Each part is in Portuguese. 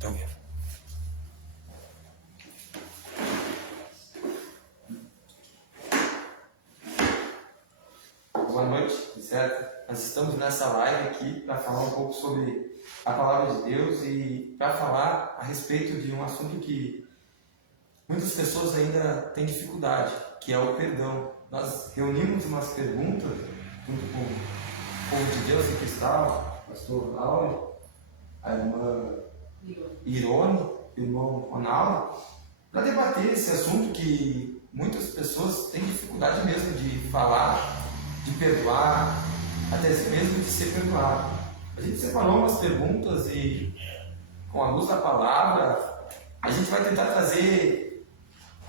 Tá vendo? Boa noite, certo? Nós estamos nessa live aqui para falar um pouco sobre a palavra de Deus e para falar a respeito de um assunto que muitas pessoas ainda têm dificuldade, que é o perdão. Nós reunimos umas perguntas junto com o povo de Deus, o Cristal, o pastor Lauro, a irmã Irone, o irmão Ronaldo, para debater esse assunto que muitas pessoas têm dificuldade mesmo de falar, de perdoar, até mesmo de ser perdoado. A gente separou umas perguntas e, com a luz da palavra, a gente vai tentar trazer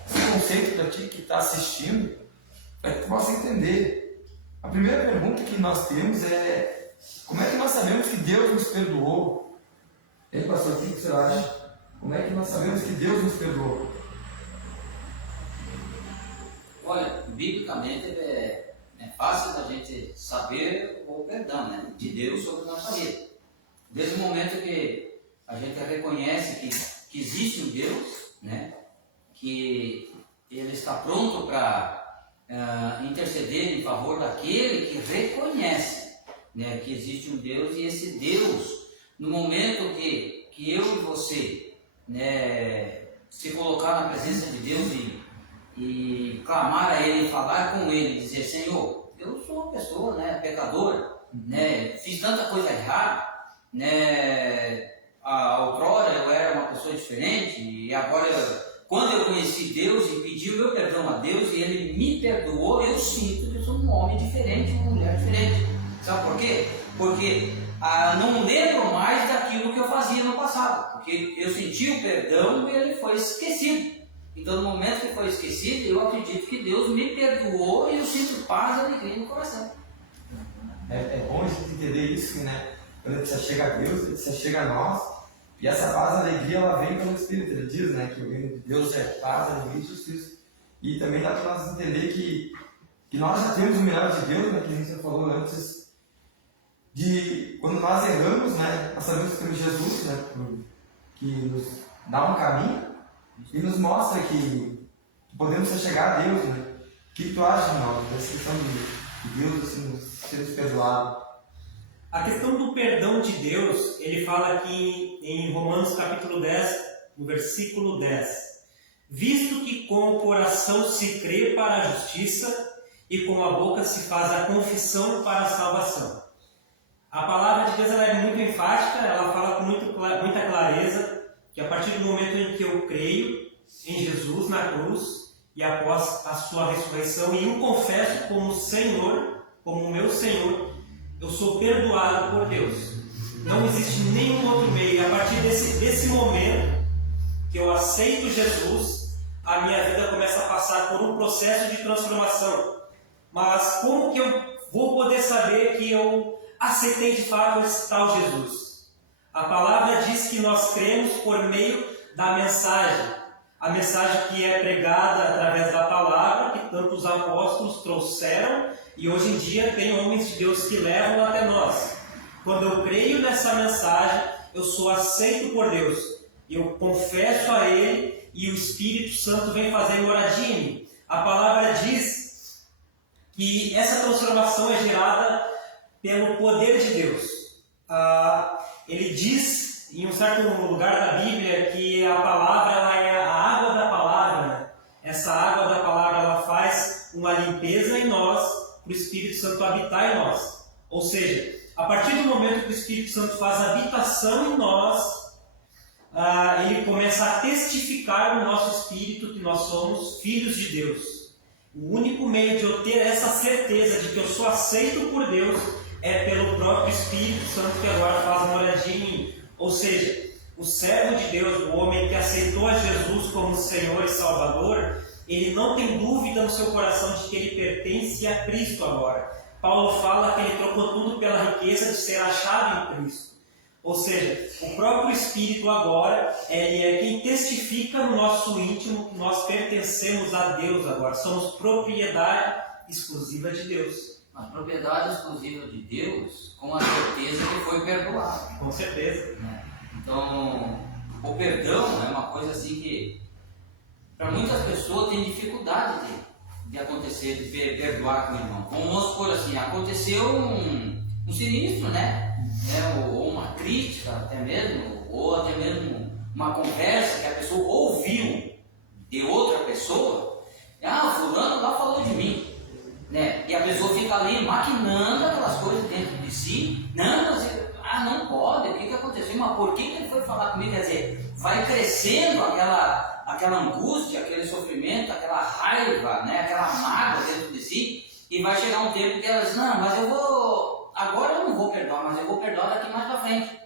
esse conceito para ti que está assistindo, para que tu possa entender. A primeira pergunta que nós temos é: como é que nós sabemos que Deus nos perdoou? E aí, pastor, o que você acha? Como é que nós sabemos que Deus nos perdoou? Olha, biblicamente é fácil da gente saber o perdão, né, de Deus sobre a nossa vida. Desde o momento que a gente reconhece que existe um Deus, né, que Ele está pronto para interceder em favor daquele que reconhece, né, que existe um Deus, e esse Deus, no momento que eu e você, né, se colocar na presença de Deus e clamar a Ele, falar com Ele, dizer: Senhor, eu sou uma pessoa, né, pecadora, né, fiz tanta coisa errada, né, outrora eu era uma pessoa diferente, e agora, quando eu conheci Deus e pedi o meu perdão a Deus e Ele me perdoou, eu sinto que eu sou um homem diferente, uma mulher diferente. Sabe por quê? Porque não lembro mais daquilo que eu fazia no passado, porque eu senti o perdão e ele foi esquecido. Então, no momento que foi esquecido, eu acredito que Deus me perdoou e eu sinto paz e alegria no coração. É bom a gente entender isso, né? Quando a gente chega a Deus, a gente chega a nós, e essa paz e alegria, ela vem pelo Espírito. Ele diz, né, que o reino de Deus é paz, alegria e justiça. E também dá para nós entender que nós já temos o melhor de Deus, né, que a gente falou antes, de quando nós erramos, né, nós sabemos que temos Jesus, né, que nos dá um caminho e nos mostra que podemos chegar a Deus, né? O que tu acha, irmão, dessa questão de Deus assim, ser perdoado? A questão do perdão de Deus, ele fala aqui em Romanos capítulo 10, no versículo 10. Visto que com o coração se crê para a justiça e com a boca se faz a confissão para a salvação. A palavra de Deus ela é muito enfática, ela fala com muita clareza que a partir do momento em que eu creio em Jesus na cruz e após a sua ressurreição e o confesso como Senhor, como meu Senhor, eu sou perdoado por Deus. Não existe nenhum outro meio. A partir desse momento que eu aceito Jesus, a minha vida começa a passar por um processo de transformação. Mas como que eu vou poder saber que eu aceitei de fato esse tal Jesus? A palavra diz que nós cremos por meio da mensagem. A mensagem que é pregada através da palavra, que tantos apóstolos trouxeram, e hoje em dia tem homens de Deus que levam até nós. Quando eu creio nessa mensagem, eu sou aceito por Deus. Eu confesso a Ele e o Espírito Santo vem fazer moradia em mim. A palavra diz que essa transformação é gerada pelo poder de Deus. Ele diz em um certo lugar da Bíblia que a palavra ela é a água da palavra, né? Essa água da palavra ela faz uma limpeza em nós, para o Espírito Santo habitar em nós. Ou seja, a partir do momento que o Espírito Santo faz habitação em nós, ele começa a testificar no nosso espírito que nós somos filhos de Deus. O único meio de eu ter essa certeza de que eu sou aceito por Deus é pelo próprio Espírito Santo que agora faz moradia em mim. Ou seja, o servo de Deus, o homem que aceitou a Jesus como Senhor e Salvador, ele não tem dúvida no seu coração de que ele pertence a Cristo agora. Paulo fala que ele trocou tudo pela riqueza de ser achado em Cristo. Ou seja, o próprio Espírito agora, ele é quem testifica no nosso íntimo que nós pertencemos a Deus agora. Somos propriedade exclusiva de Deus. A propriedade exclusiva de Deus, com a certeza que foi perdoado. Com certeza. Então, o perdão é uma coisa assim que, para muitas pessoas, tem dificuldade de acontecer, de perdoar com o irmão. Vamos supor assim, aconteceu um sinistro, né? Ou uma crítica até mesmo, ou até mesmo uma conversa que a pessoa ouviu de outra pessoa. Fulano lá falou de mim, né? E a pessoa fica ali maquinando aquelas coisas dentro de si. Não pode, o que aconteceu? Mas por que ele foi falar comigo? Quer dizer, vai crescendo aquela angústia, aquele sofrimento, aquela raiva, né? Aquela mágoa dentro de si, e vai chegar um tempo que ela diz, mas agora eu não vou perdoar, mas eu vou perdoar daqui mais para frente.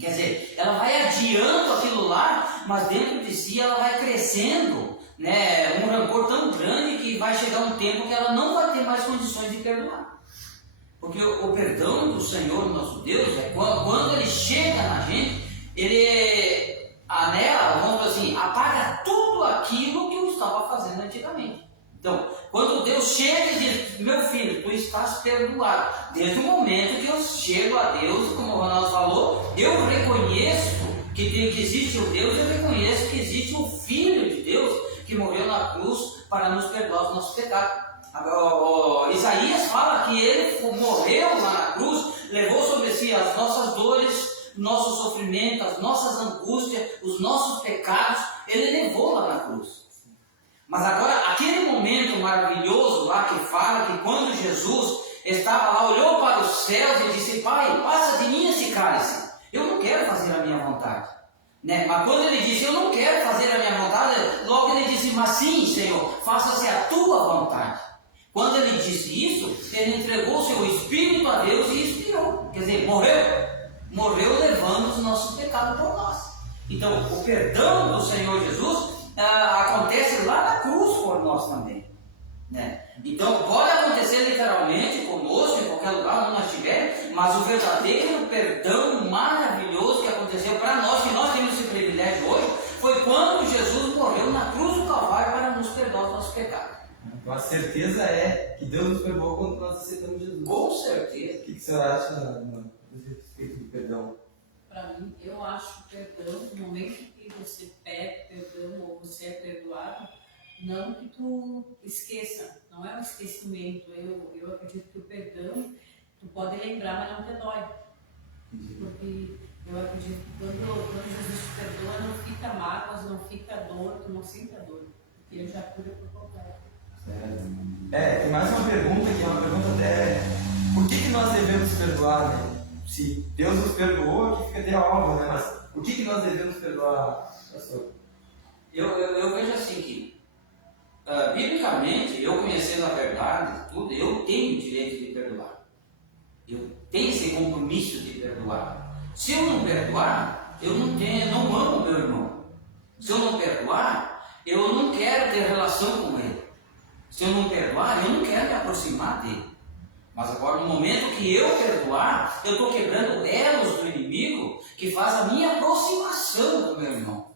Quer dizer, ela vai adiando aquilo lá, mas dentro de si ela vai crescendo, né? Um rancor tão grande que vai chegar um tempo que ela não vai ter mais condições de perdoar. Porque o perdão do Senhor, nosso Deus, é quando Ele chega na gente, Ele vamos dizer assim, apaga tudo aquilo que eu estava fazendo antigamente. Então, quando Deus chega e diz, meu filho, tu estás perdoado. Desde o momento que eu chego a Deus, como o Ronaldo falou, eu reconheço que existe o Deus, eu reconheço que existe o Filho de Deus que morreu na cruz para nos perdoar os nossos pecados. Isaías fala que ele morreu lá na cruz, levou sobre si as nossas dores, nosso sofrimento, as nossas angústias, os nossos pecados, ele levou lá na cruz. Mas agora, aquele momento maravilhoso lá que fala que quando Jesus estava lá, olhou para os céus e disse, Pai, passa de mim esse cálice, eu não quero fazer a minha vontade. Né? Mas quando ele disse, eu não quero fazer a minha vontade, logo ele disse, mas sim, Senhor, faça-se a tua vontade. Quando ele disse isso, ele entregou o seu espírito a Deus e expirou. Quer dizer, morreu levando os nossos pecados por nós. Então, o perdão do Senhor Jesus acontece lá na cruz por nós também. Né? Então, pode acontecer literalmente conosco, em qualquer lugar onde nós estivermos, mas o verdadeiro perdão maravilhoso que aconteceu para nós, que nós temos esse privilégio hoje, foi quando Jesus morreu na cruz do Calvário para nos perdoar os nossos pecados. Então a certeza é que Deus nos perdoou quando nós aceitamos Jesus. Com certeza. O que você acha a respeito do perdão? Para mim, eu acho que perdão, no momento que você pede perdão ou você é perdoado, não que tu esqueça, não é um esquecimento. Eu acredito que o perdão, tu pode lembrar, mas não te dói. Porque eu acredito que quando Jesus te perdoa, não fica mágoas, não fica dor, tu não sente a dor. Porque ele já cura por completo. Tem mais uma pergunta que é uma pergunta até... Por que nós devemos perdoar, né? Se Deus nos perdoou, aqui fica até óbvio, né? Mas por que nós devemos perdoar, pastor? Eu vejo assim que, biblicamente, eu conhecendo a verdade, tudo, eu tenho o direito de perdoar. Eu tenho esse compromisso de perdoar. Se eu não perdoar, eu não amo meu irmão. Se eu não perdoar, eu não quero ter relação com ele. Se eu não perdoar, eu não quero me aproximar dele. Mas agora, no momento que eu perdoar, eu estou quebrando elos do inimigo que faz a minha aproximação do meu irmão.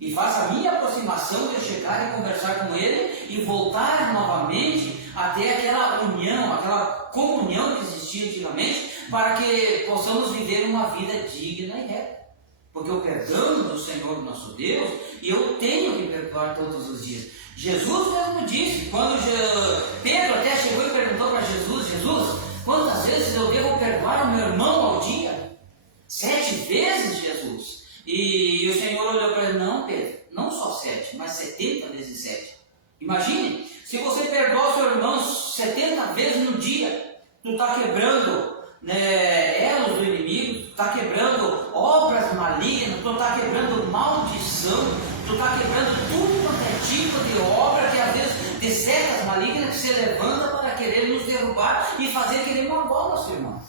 E faz a minha aproximação de eu chegar e conversar com ele e voltar novamente até aquela união, aquela comunhão que existia antigamente, para que possamos viver uma vida digna e reta. Porque o perdão do Senhor nosso Deus, eu tenho que perdoar todos os dias. Jesus mesmo disse, quando Pedro até chegou e perguntou para Jesus, quantas vezes eu devo perdoar o meu irmão ao dia? 7 vezes, Jesus. E o Senhor olhou para ele, não, Pedro, não só 7, mas 70 vezes 7. Imagine, se você perdoar o seu irmão 70 vezes no dia, tu está quebrando elos do inimigo, tu está quebrando obras malignas, tu está quebrando maldição, tu está quebrando tudo quanto é tipo de obra que às vezes de setas malignas que se levanta para querer nos derrubar e fazer querer magoar o nosso irmão.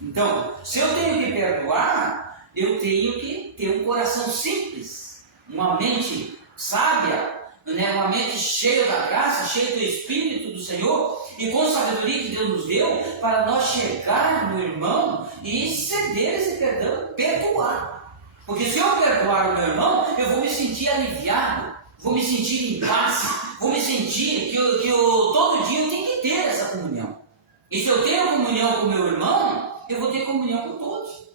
Então, se eu tenho que perdoar, eu tenho que ter um coração simples, uma mente sábia, uma mente cheia da graça, cheia do Espírito do Senhor e com sabedoria que Deus nos deu para nós chegar no irmão e ceder esse perdão, perdoar. Porque se eu perdoar o meu irmão, eu vou me sentir aliviado, vou me sentir em paz, vou me sentir que todo dia eu tenho que ter essa comunhão. E se eu tenho comunhão com o meu irmão, eu vou ter comunhão com todos.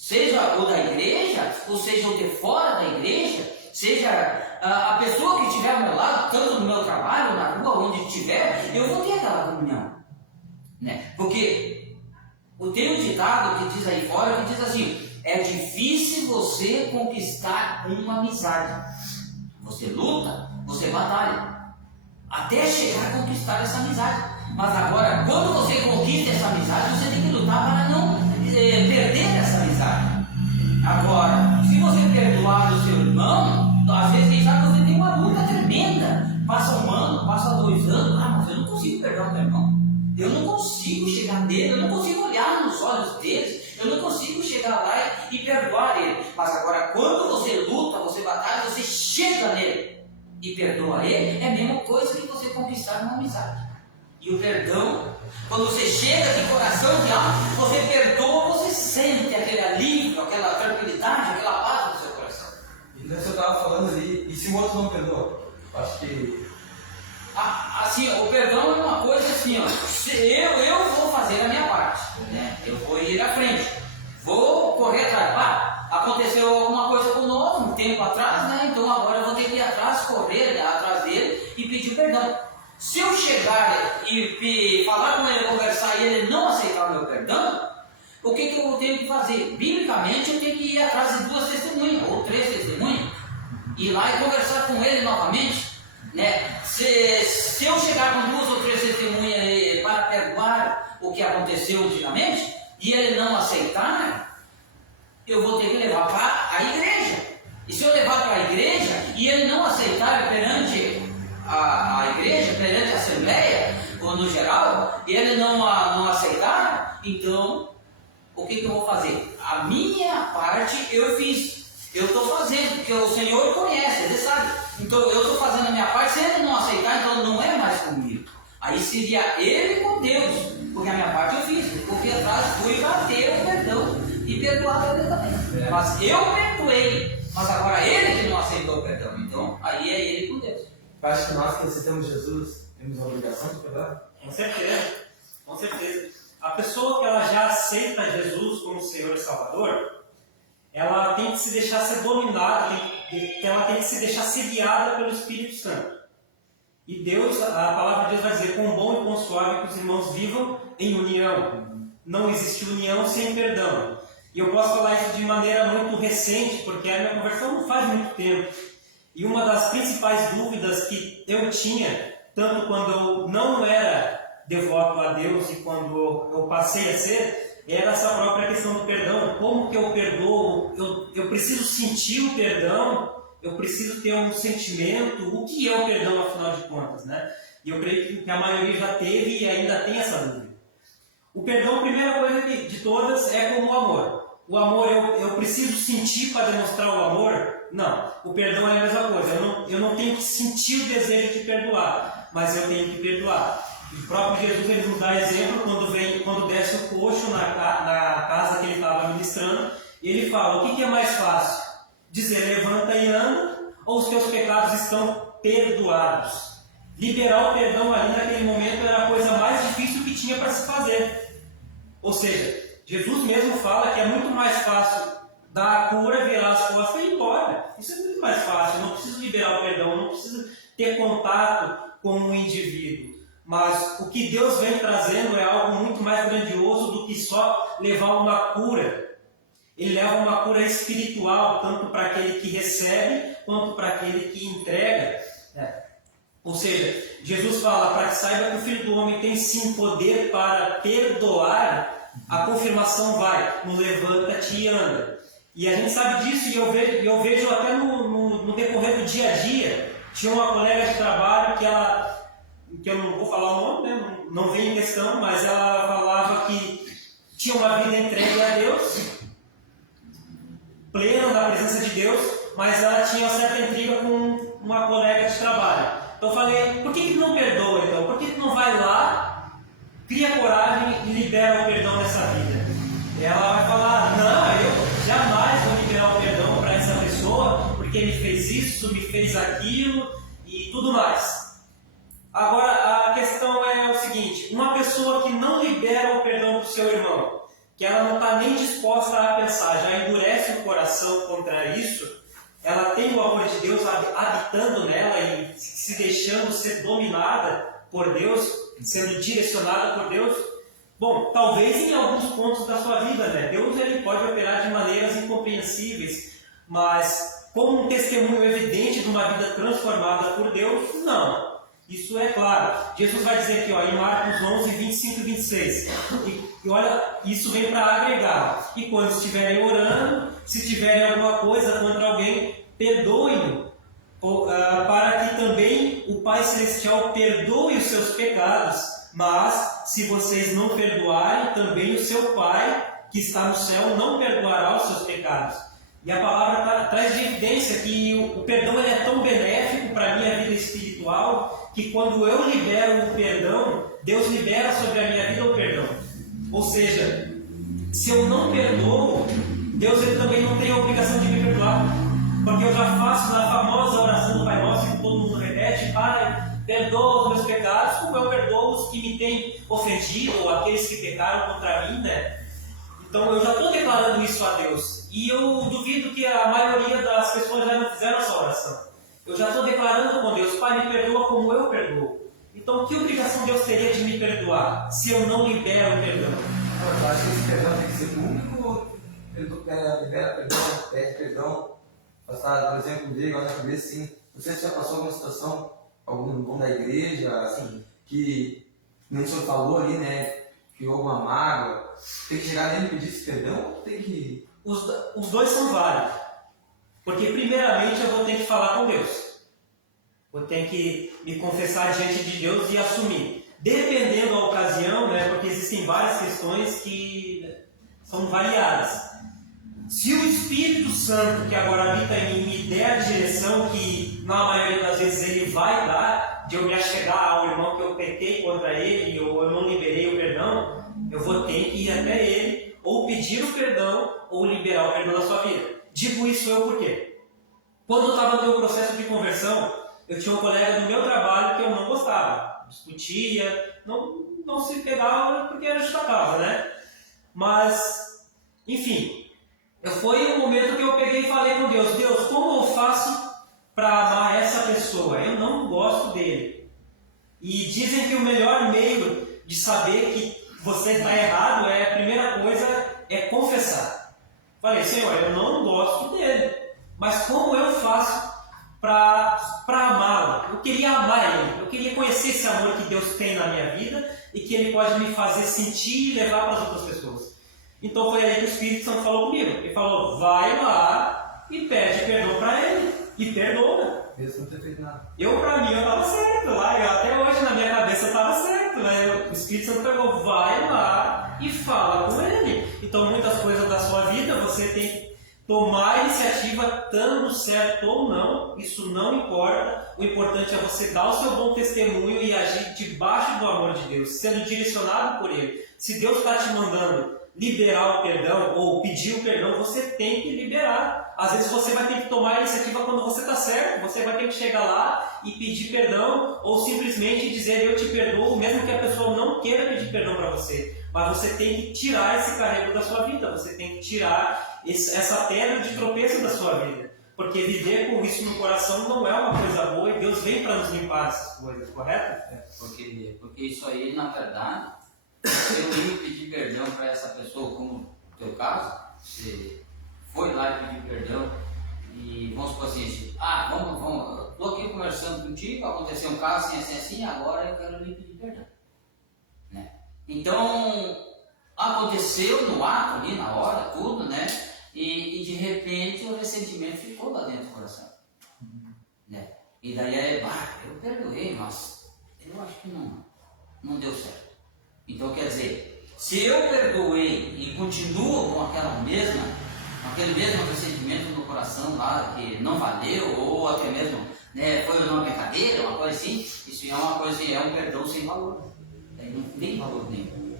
seja o da igreja, ou seja o de fora da igreja, seja a pessoa que estiver ao meu lado, tanto no meu trabalho, na rua, onde estiver, eu vou ter aquela comunhão, né? Porque tem um ditado que diz aí fora, que diz assim: é difícil você conquistar uma amizade. Você luta, você batalha, até chegar a conquistar essa amizade. Mas agora, quando você conquista essa amizade, você tem que lutar para não perder essa amizade. Agora, se você perdoar o seu irmão, às vezes quem sabe você tem uma luta tremenda. Passa 1 ano, passa 2 anos, mas eu não consigo perdoar o meu irmão. Eu não consigo chegar nele, eu não consigo olhar nos olhos deles, eu não consigo chegar lá e perdoar ele. Mas agora, quando você luta, você batalha, você chega nele e perdoa ele, é a mesma coisa que você conquistar uma amizade. E o perdão, quando você chega de coração de alma, você perdoa, você sente aquele alívio, aquela tranquilidade, aquela paz no seu coração. E você estava falando ali, e se o outro não perdoa? Acho que... Assim, o perdão é uma coisa assim, ó, eu vou fazer a minha parte, né? Eu vou ir à frente, vou correr atrás. Aconteceu alguma coisa conosco um tempo atrás, né? Então agora eu vou ter que ir atrás, correr atrás dele e pedir perdão. Se eu chegar e falar com ele, conversar e ele não aceitar o meu perdão, o que eu tenho que fazer? Biblicamente eu tenho que ir atrás de 2 testemunhas ou 3 testemunhas, ir lá e conversar com ele novamente, né? Se eu chegar com 2 ou 3 testemunhas para perdoar o que aconteceu antigamente e ele não aceitar, eu vou ter que levar para a igreja. E se eu levar para a igreja e ele não aceitar perante a igreja, perante a assembleia, ou no geral, e ele não aceitar, então o que eu vou fazer? A minha parte eu fiz. Eu estou fazendo, porque o Senhor conhece, Ele sabe. Então eu estou fazendo a minha parte, se Ele não aceitar, então não é mais comigo. Aí seria Ele com Deus, porque a minha parte eu fiz. Porque atrás fui bater o perdão e perdoar Ele também. Mas eu perdoei, mas agora Ele que não aceitou o perdão. Então aí é Ele com Deus. Eu acho que nós que aceitamos Jesus temos a obrigação de perdoar? Com certeza, com certeza. A pessoa que ela já aceita Jesus como Senhor e Salvador, ela tem que se deixar ser dominada, ela tem que se deixar ser guiada pelo Espírito Santo. E Deus, a palavra de Deus vai dizer: quão bom e quão suave que os irmãos vivam em união. Não existe união sem perdão. E eu posso falar isso de maneira muito recente, porque a minha conversão não faz muito tempo. E uma das principais dúvidas que eu tinha, tanto quando eu não era devoto a Deus e quando eu passei a ser, era essa própria questão do perdão. Como que eu perdoo? Eu preciso sentir o perdão, eu preciso ter um sentimento. O que é o perdão, afinal de contas, né? E eu creio que a maioria já teve e ainda tem essa dúvida. O perdão, a primeira coisa de todas, é como o amor. O amor, eu preciso sentir para demonstrar o amor? Não. O perdão é a mesma coisa. Eu não tenho que sentir o desejo de perdoar, mas eu tenho que perdoar. O próprio Jesus ele nos dá exemplo quando desce o coxo na casa que ele estava ministrando, e ele fala: o que é mais fácil? Dizer levanta e anda, ou os teus pecados estão perdoados? Liberar o perdão ali naquele momento era a coisa mais difícil que tinha para se fazer. Ou seja, Jesus mesmo fala que é muito mais fácil dar a cura, virar as costas e ir embora. Isso é muito mais fácil. Eu não preciso liberar o perdão, eu não preciso ter contato com o indivíduo. Mas o que Deus vem trazendo é algo muito mais grandioso do que só levar uma cura. Ele leva uma cura espiritual, tanto para aquele que recebe, quanto para aquele que entrega. Ou seja, Jesus fala: para que saiba que o Filho do Homem tem sim poder para perdoar, a confirmação vai no levanta-te e anda. E a gente sabe disso, e eu vejo até no decorrer do dia a dia. Tinha uma colega de trabalho que eu não vou falar o nome, né? Não vem em questão, mas ela falava que tinha uma vida entregue a Deus, plena na presença de Deus, mas ela tinha uma certa intriga com uma colega de trabalho. Então eu falei: por que não perdoa então? Por que não vai lá, cria coragem e libera o perdão nessa vida? E ela vai falar: não, eu jamais vou liberar o perdão para essa pessoa, porque ele fez isso, me fez aquilo e tudo mais. Agora, a questão é o seguinte: uma pessoa que não libera o perdão para o seu irmão, que ela não está nem disposta a pensar, já endurece o coração contra isso, ela tem o amor de Deus habitando nela e se deixando ser dominada por Deus, sendo direcionada por Deus. Bom, talvez em alguns pontos da sua vida, né? Deus ele pode operar de maneiras incompreensíveis, mas como um testemunho evidente de uma vida transformada por Deus, não. Isso é claro. Jesus vai dizer aqui, ó, em Marcos 11, 25 e 26. E olha, isso vem para agregar. E quando estiverem orando, se tiverem alguma coisa contra alguém, perdoem-no, para que também o Pai Celestial perdoe os seus pecados. Mas, se vocês não perdoarem, também o seu Pai, que está no céu, não perdoará os seus pecados. E a palavra traz de evidência que o perdão ele é tão benéfico para a minha vida espiritual, que quando eu libero o perdão, Deus libera sobre a minha vida o perdão. Ou seja, se eu não perdoo, Deus ele também não tem a obrigação de me perdoar. Porque eu já faço na famosa oração do Pai Nosso, que todo mundo repete: Pai, perdoa os meus pecados, como eu perdoo os que me têm ofendido, ou aqueles que pecaram contra mim, né? Então eu já estou declarando isso a Deus. E eu duvido que a maioria das pessoas já não fizeram essa oração. Eu já estou declarando com Deus: Pai, me perdoa como eu perdoo. Então que obrigação Deus teria de me perdoar se eu não libero o perdão? Eu acho que esse perdão tem que ser público ou libera perdão, pede perdão? Passar, por exemplo, dele agora na cabeça, assim, você já passou alguma situação, algum dom da igreja, assim, que nem o senhor falou ali, né, que houve uma mágoa, tem que chegar nele e pedir esse perdão ou tem que... Os dois são válidos. Porque primeiramente eu vou ter que falar com Deus. Vou ter que me confessar diante de Deus e assumir. Dependendo da ocasião, né, porque existem várias questões que são variadas. Se o Espírito Santo que agora habita em mim me der a direção que na maioria das vezes ele vai dar, de eu me achegar ao irmão que eu pequei contra ele ou eu não liberei o perdão, eu vou ter que ir até ele ou pedir o perdão ou liberar o perdão da sua vida. Digo isso eu por quê? Quando eu estava no meu processo de conversão, eu tinha um colega do meu trabalho que eu não gostava, discutia, não se pegava porque era justa causa, né? Mas, enfim... Foi um momento que eu peguei e falei com Deus: Deus, como eu faço para amar essa pessoa? Eu não gosto dele. E dizem que o melhor meio de saber que você está errado a primeira coisa é confessar. Falei: Senhor, eu não gosto dele, mas como eu faço para amá-lo? Eu queria amar ele, eu queria conhecer esse amor que Deus tem na minha vida e que ele pode me fazer sentir e levar para as outras pessoas. Então foi aí que o Espírito Santo falou comigo. Ele falou: vai lá e pede perdão para ele. E perdoa. Mesmo não ter feito nada. Pra mim, eu estava certo lá. Até hoje, na minha cabeça, eu estava certo. Né? O Espírito Santo pegou: vai lá e fala com ele. Então, muitas coisas da sua vida, você tem que tomar a iniciativa, estando certo ou não. Isso não importa. O importante é você dar o seu bom testemunho e agir debaixo do amor de Deus, sendo direcionado por ele. Se Deus está te mandando liberar o perdão ou pedir o perdão, você tem que liberar. Às vezes você vai ter que tomar a iniciativa quando você está certo, você vai ter que chegar lá e pedir perdão ou simplesmente dizer: eu te perdoo, mesmo que a pessoa não queira pedir perdão para você. Mas você tem que tirar esse carrego da sua vida, você tem que tirar essa pedra de tropeço da sua vida. Porque viver com isso no coração não é uma coisa boa e Deus vem para nos limpar essas coisas, correto? Porque isso aí, na verdade, se eu ir pedir perdão para essa pessoa, como no teu caso, você foi lá e pediu perdão, e vamos supor assim: vamos, estou aqui conversando contigo, aconteceu um caso assim, agora eu quero lhe pedir perdão. Né? Então, aconteceu no ato ali, na hora, tudo, né? E de repente o ressentimento ficou lá dentro do coração. Né? E daí eu perdoei, mas eu acho que não deu certo. Então, quer dizer, se eu perdoei e continuo com aquele mesmo ressentimento no coração lá, que não valeu, ou até mesmo, né, foi uma brincadeira, uma coisa assim, isso é uma coisa, é um perdão sem valor. Não tem valor nenhum.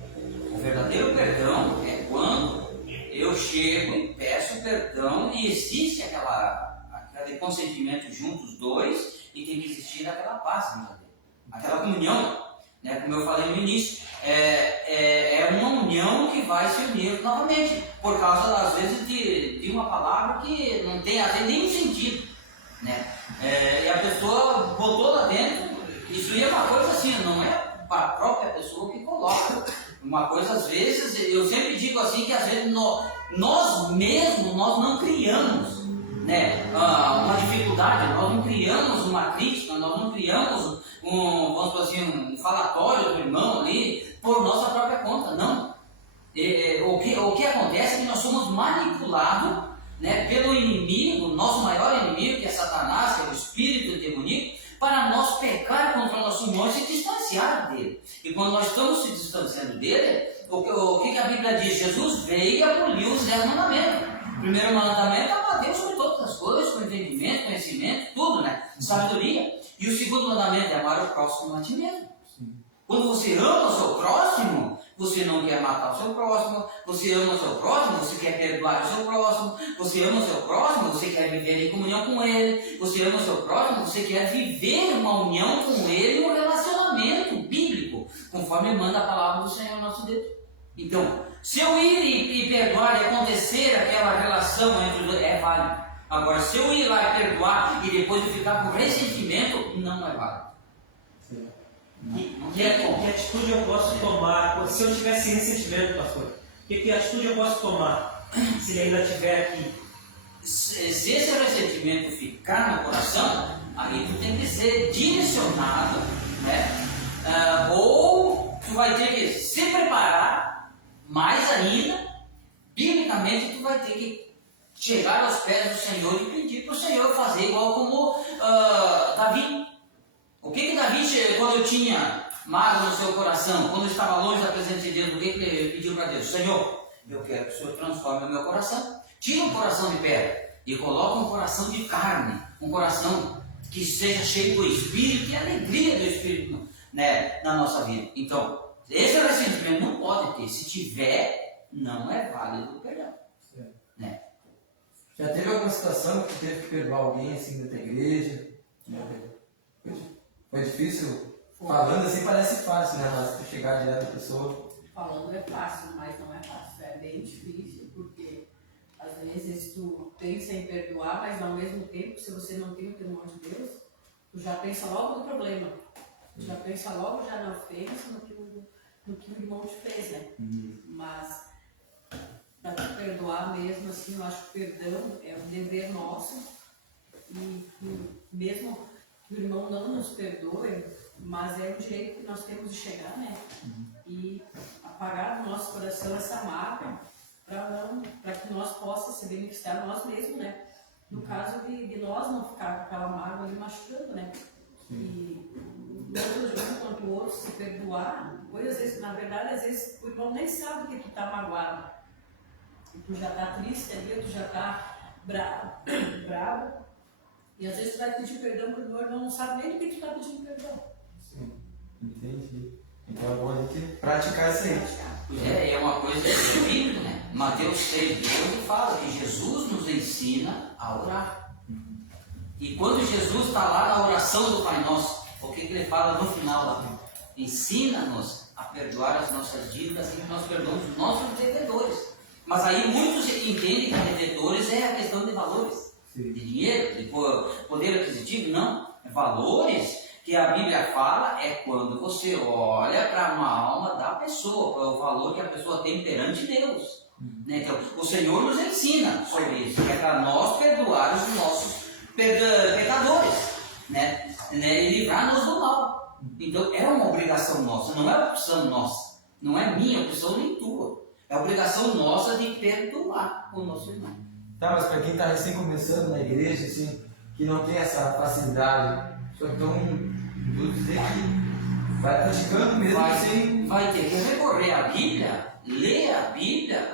O verdadeiro perdão é quando eu chego e peço perdão e existe aquele consentimento junto os dois e tem que existir aquela paz, aquela comunhão. né? Como eu falei no início, é uma união que vai se unir novamente, por causa, às vezes, de uma palavra que não tem até nenhum sentido, né? E a pessoa botou lá dentro, isso é uma coisa assim, não é para a própria pessoa que coloca. Uma coisa, às vezes, eu sempre digo assim, que às vezes nós mesmos, nós não criamos, né, uma dificuldade, nós não criamos uma crítica, nós não criamos vamos dizer assim, um falatório do irmão ali por nossa própria conta, não. O que acontece é que nós somos manipulados, né, pelo inimigo, nosso maior inimigo, que é Satanás, que é o espírito demoníaco, para nós pecar contra o nosso irmão e se distanciar dele. E quando nós estamos se distanciando dele, o que a Bíblia diz? Jesus veio e aboliu os 10 mandamentos. O primeiro mandamento é amar Deus sobre todas as coisas, com entendimento, conhecimento, tudo, né? Sabedoria. E o segundo mandamento é amar o próximo a ti mesmo. Quando você ama o seu próximo, você não quer matar o seu próximo, você ama o seu próximo, você quer perdoar o seu próximo, você ama o seu próximo, você quer viver em comunhão com ele, você ama o seu próximo, você quer viver uma união com ele, um relacionamento bíblico, conforme manda a palavra do Senhor nosso Deus. Então, se eu ir e perdoar e acontecer aquela relação entre os dois, é válido. Agora, se eu ir lá e perdoar e depois eu ficar com ressentimento, não é válido. Que atitude eu posso tomar se eu tivesse ressentimento, pastor? Que atitude eu posso tomar se ele ainda estiver aqui? Se esse ressentimento ficar no coração, aí tu tem que ser direcionado, né? Ou tu vai ter que se preparar mais ainda, biblicamente tu vai ter que chegar aos pés do Senhor e pedir para o Senhor fazer igual como Davi. O que Davi, quando tinha mágoa no seu coração, quando estava longe da presença de Deus, o que ele pediu para Deus? Senhor, eu quero que o Senhor transforme o meu coração. Tira um coração de pedra e coloca um coração de carne, um coração que seja cheio do Espírito e alegria do Espírito, né, na nossa vida. Então, esse ressentimento não pode ter. Se tiver, não é válido o perdão. Né? Já teve alguma situação que teve que perdoar alguém assim da tua igreja? Foi difícil? Falando assim parece fácil, né? Mas tu chegar direto à pessoa. Falando é fácil, mas não é fácil. É bem difícil, porque às vezes tu pensa em perdoar, mas ao mesmo tempo, se você não tem o temor de Deus, tu já pensa logo no problema. Tu já pensa logo já na ofensa, no que o irmão te fez, né? Mas para tu perdoar mesmo, assim, eu acho que o perdão é um dever nosso. E mesmo que o irmão não nos perdoe, mas é um direito que nós temos de chegar, né? E apagar do nosso coração essa mágoa para que nós possamos se beneficiar nós mesmos, né? No caso de nós não ficar com aquela mágoa ali machucando, né? E tanto um quanto o outro se perdoar, às vezes, na verdade, às vezes o irmão nem sabe que tu está magoado. E tu já está triste ali, tu já está bravo. E às vezes tu vai pedir perdão para o irmão, não sabe nem do que tu está pedindo perdão. Sim, entendi. Então é bom a gente praticar isso aí. É uma coisa bíblica, né? Mateus 6,12 fala que Jesus nos ensina a orar. E quando Jesus está lá na oração do Pai Nosso, o que ele fala no final lá? Ensina-nos a perdoar as nossas dívidas assim que nós perdoamos os nossos devedores. Mas aí muitos entendem que devedores é a questão de valores. De dinheiro, de poder aquisitivo, não. Valores que a Bíblia fala é quando você olha para uma alma da pessoa, o valor que a pessoa tem perante Deus. Né? Então, o Senhor nos ensina sobre isso, que é para nós perdoar os nossos pecadores, né? E livrar-nos do mal. Então, é uma obrigação nossa, não é opção nossa, não é minha opção nem tua. É obrigação nossa de perdoar o nosso irmão. Tá, mas para quem está recém começando na igreja, assim, que não tem essa facilidade, só então, vou dizer que vai praticando mesmo assim. Vai ter que recorrer à Bíblia,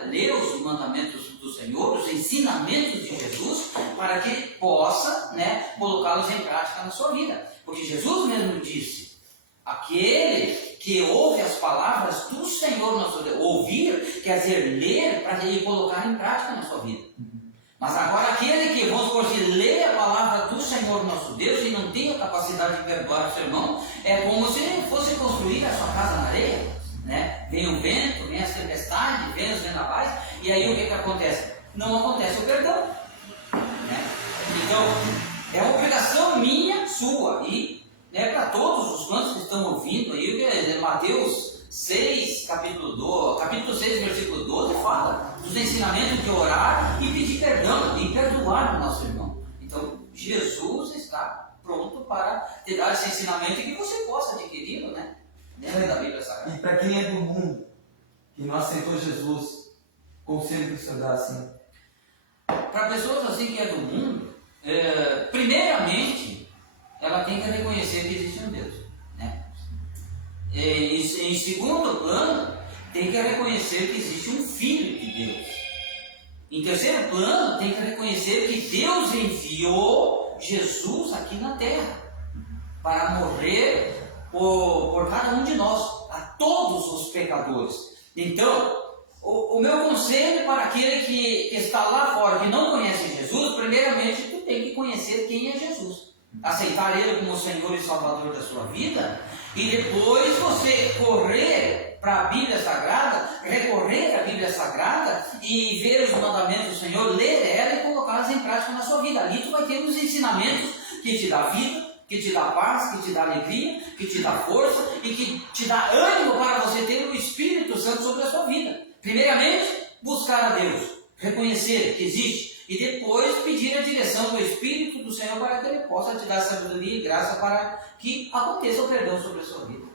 ler os mandamentos do Senhor, os ensinamentos de Jesus, para que ele possa, né, colocá-los em prática na sua vida. Porque Jesus mesmo disse, aquele que ouve as palavras do Senhor nosso Deus, ouvir quer dizer ler para ele colocar em prática na sua vida. Mas agora aquele que, vamos por si, lê a palavra do Senhor nosso Deus e não tem a capacidade de perdoar o seu irmão, é como se fosse construir a sua casa na areia, né? Vem o vento, vem as tempestades, vem os vendavais, e aí o que acontece? Não acontece o perdão, né? Então, é uma obrigação minha, sua, e para todos os quantos que estão ouvindo aí, Mateus 6, capítulo 6, versículo 12, fala dos ensinamentos de orar e pedir perdão e perdoar o nosso irmão. Então, Jesus está pronto para te dar esse ensinamento e que você possa adquiri-lo, né? Dentro da Bíblia Sagrada. E para quem é do mundo, que não aceitou Jesus, conselho que o senhor dá assim? Para pessoas assim que é do mundo, primeiramente, ela tem que reconhecer que existe um Deus, né? Em segundo plano, tem que reconhecer que existe um Filho de Deus. Em terceiro plano, tem que reconhecer que Deus enviou Jesus aqui na terra para morrer por cada um de nós, a todos os pecadores. Então, o meu conselho para aquele que está lá fora, que não conhece Jesus, primeiramente, tu tem que conhecer quem é Jesus. Aceitar Ele como Senhor e Salvador da sua vida, e depois você correr para a Bíblia Sagrada, recorrer à Bíblia Sagrada e ver os mandamentos do Senhor, ler ela e colocá-las em prática na sua vida. Ali tu vai ter os ensinamentos que te dá vida, que te dá paz, que te dá alegria, que te dá força e que te dá ânimo para você ter o Espírito Santo sobre a sua vida. Primeiramente, buscar a Deus, reconhecer que existe e depois pedir a direção do Espírito do Senhor para que Ele possa te dar sabedoria e graça para que aconteça o perdão sobre a sua vida.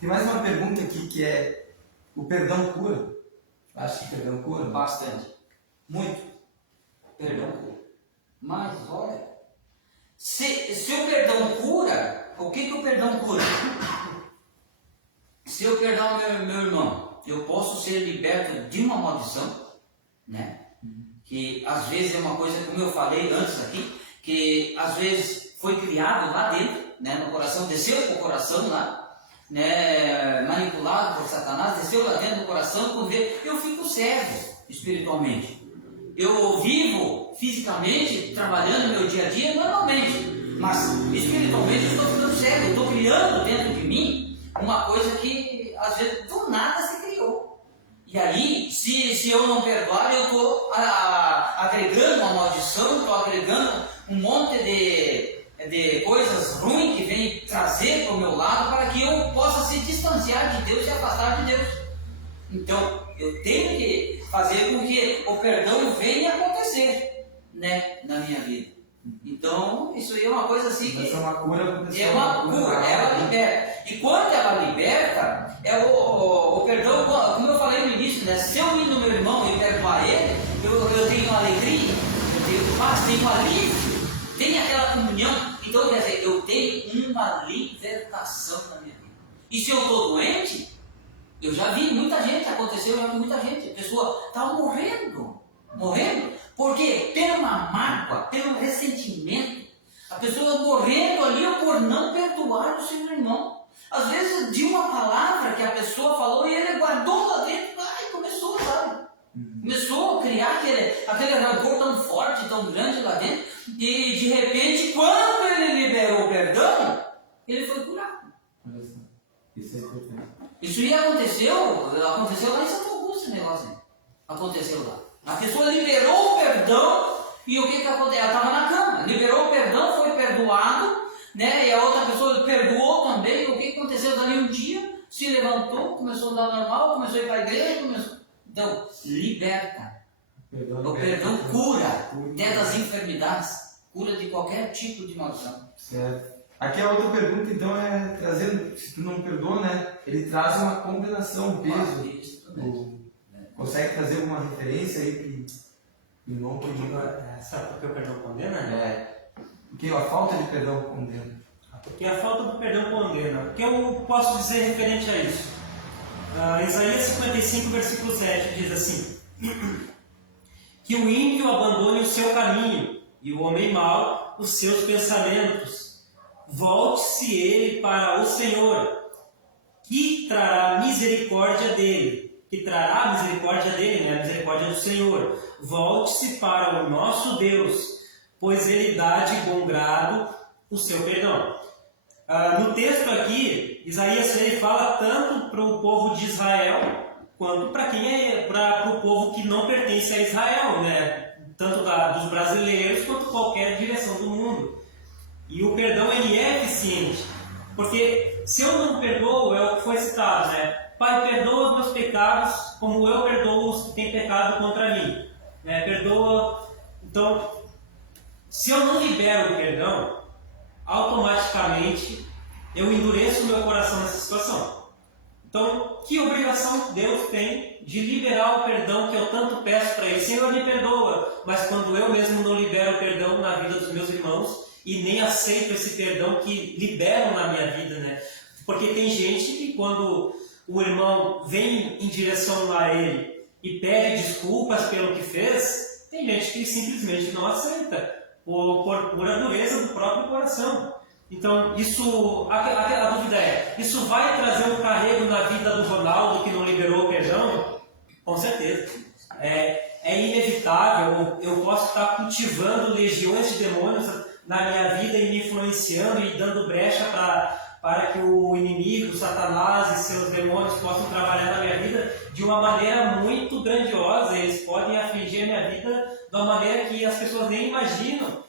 Tem mais uma pergunta aqui que é: o perdão cura? Acha que o perdão cura? Bastante. Muito. Perdão cura. Mas, olha, se o perdão cura, o que o perdão cura? Se eu perdoar meu irmão, eu posso ser liberto de uma maldição, né? Que às vezes é uma coisa, como eu falei antes aqui, que às vezes foi criado lá dentro, né, no coração, desceu para o coração lá, né, manipulado por Satanás, desceu lá dentro do coração, quando eu fico cego espiritualmente. Eu vivo fisicamente, trabalhando no meu dia a dia normalmente, mas espiritualmente eu estou ficando cego, eu estou criando dentro de mim uma coisa que às vezes do nada se criou. E aí, se eu não perdoar, eu estou agregando uma maldição, estou agregando um monte de coisas ruins que vem trazer para o meu lado para que eu possa se distanciar de Deus e afastar de Deus. Então, eu tenho que fazer com que o perdão venha acontecer, né, na minha vida. Então, isso aí é uma coisa assim que... é uma cura para a pessoa. É uma cura, ela liberta. E quando ela liberta, o perdão, como eu falei no início, né? Se eu ir no meu irmão e perdoar ele, eu tenho alegria, eu tenho paz, tenho alívio, tenho aquela comunhão. Então, quer dizer, eu tenho uma libertação na minha vida. E se eu estou doente, eu já vi muita gente, aconteceu já com muita gente, a pessoa está morrendo, porque pela mágoa, pelo ressentimento, a pessoa morrendo ali por não perdoar o seu irmão. Às vezes de uma palavra que a pessoa falou e ele guardou lá dentro, e começou, sabe? Começou a criar aquele rancor tão forte, tão grande lá dentro, e de repente, quando ele liberou o perdão, ele foi curado. Isso é importante. Isso aí aconteceu lá em Santo Augusto, esse negócio aí. Aconteceu lá. A pessoa liberou o perdão e o que aconteceu? Ela estava na cama, liberou o perdão, foi perdoado, né? E a outra pessoa perdoou também. O que aconteceu dali um dia? Se levantou, começou a andar normal, começou a ir para a igreja, Então, liberta. O perdão cura até das enfermidades, cura de qualquer tipo de maldição. Certo. Aqui a outra pergunta, então, é trazendo, se tu não perdoa, né? Ele traz uma condenação, um peso. Consegue trazer alguma referência aí que o irmão pode dizer? Sabe por que o perdão condena? Porque a falta de perdão condena. Porque a falta do perdão condena. O que eu posso dizer referente a isso? Isaías 55, versículo 7 diz assim: que o ímpio abandone o seu caminho e o homem mau os seus pensamentos. Volte-se ele para o Senhor, que trará misericórdia dele. A misericórdia do Senhor. Volte-se para o nosso Deus, pois Ele dá de bom grado o seu perdão. No texto aqui, Isaías ele fala tanto para o povo de Israel quanto para o povo que não pertence a Israel, né? Tanto dos brasileiros quanto qualquer direção do mundo. E o perdão ele é eficiente, porque se eu não perdoo, é o que foi citado, né? Pai, perdoa os meus pecados como eu perdoo os que têm pecado contra mim, né? Perdoa. Então, se eu não libero o perdão, automaticamente eu endureço o meu coração nessa situação. Então, que obrigação Deus tem de liberar o perdão que eu tanto peço para Ele? Senhor, me perdoa, mas quando eu mesmo não libero o perdão na vida dos meus irmãos e nem aceito esse perdão que liberam na minha vida, né? Porque tem gente que quando o irmão vem em direção a ele e pede desculpas pelo que fez, tem gente que simplesmente não aceita, por pura dureza do próprio coração. Então, isso, a dúvida é, isso vai trazer um carrego na vida do Ronaldo que não liberou o perdão? Com certeza. É inevitável, eu posso estar cultivando legiões de demônios na minha vida e me influenciando e dando brecha para que o inimigo, Satanás e seus demônios possam trabalhar na minha vida de uma maneira muito grandiosa. Eles podem afligir a minha vida de uma maneira que as pessoas nem imaginam.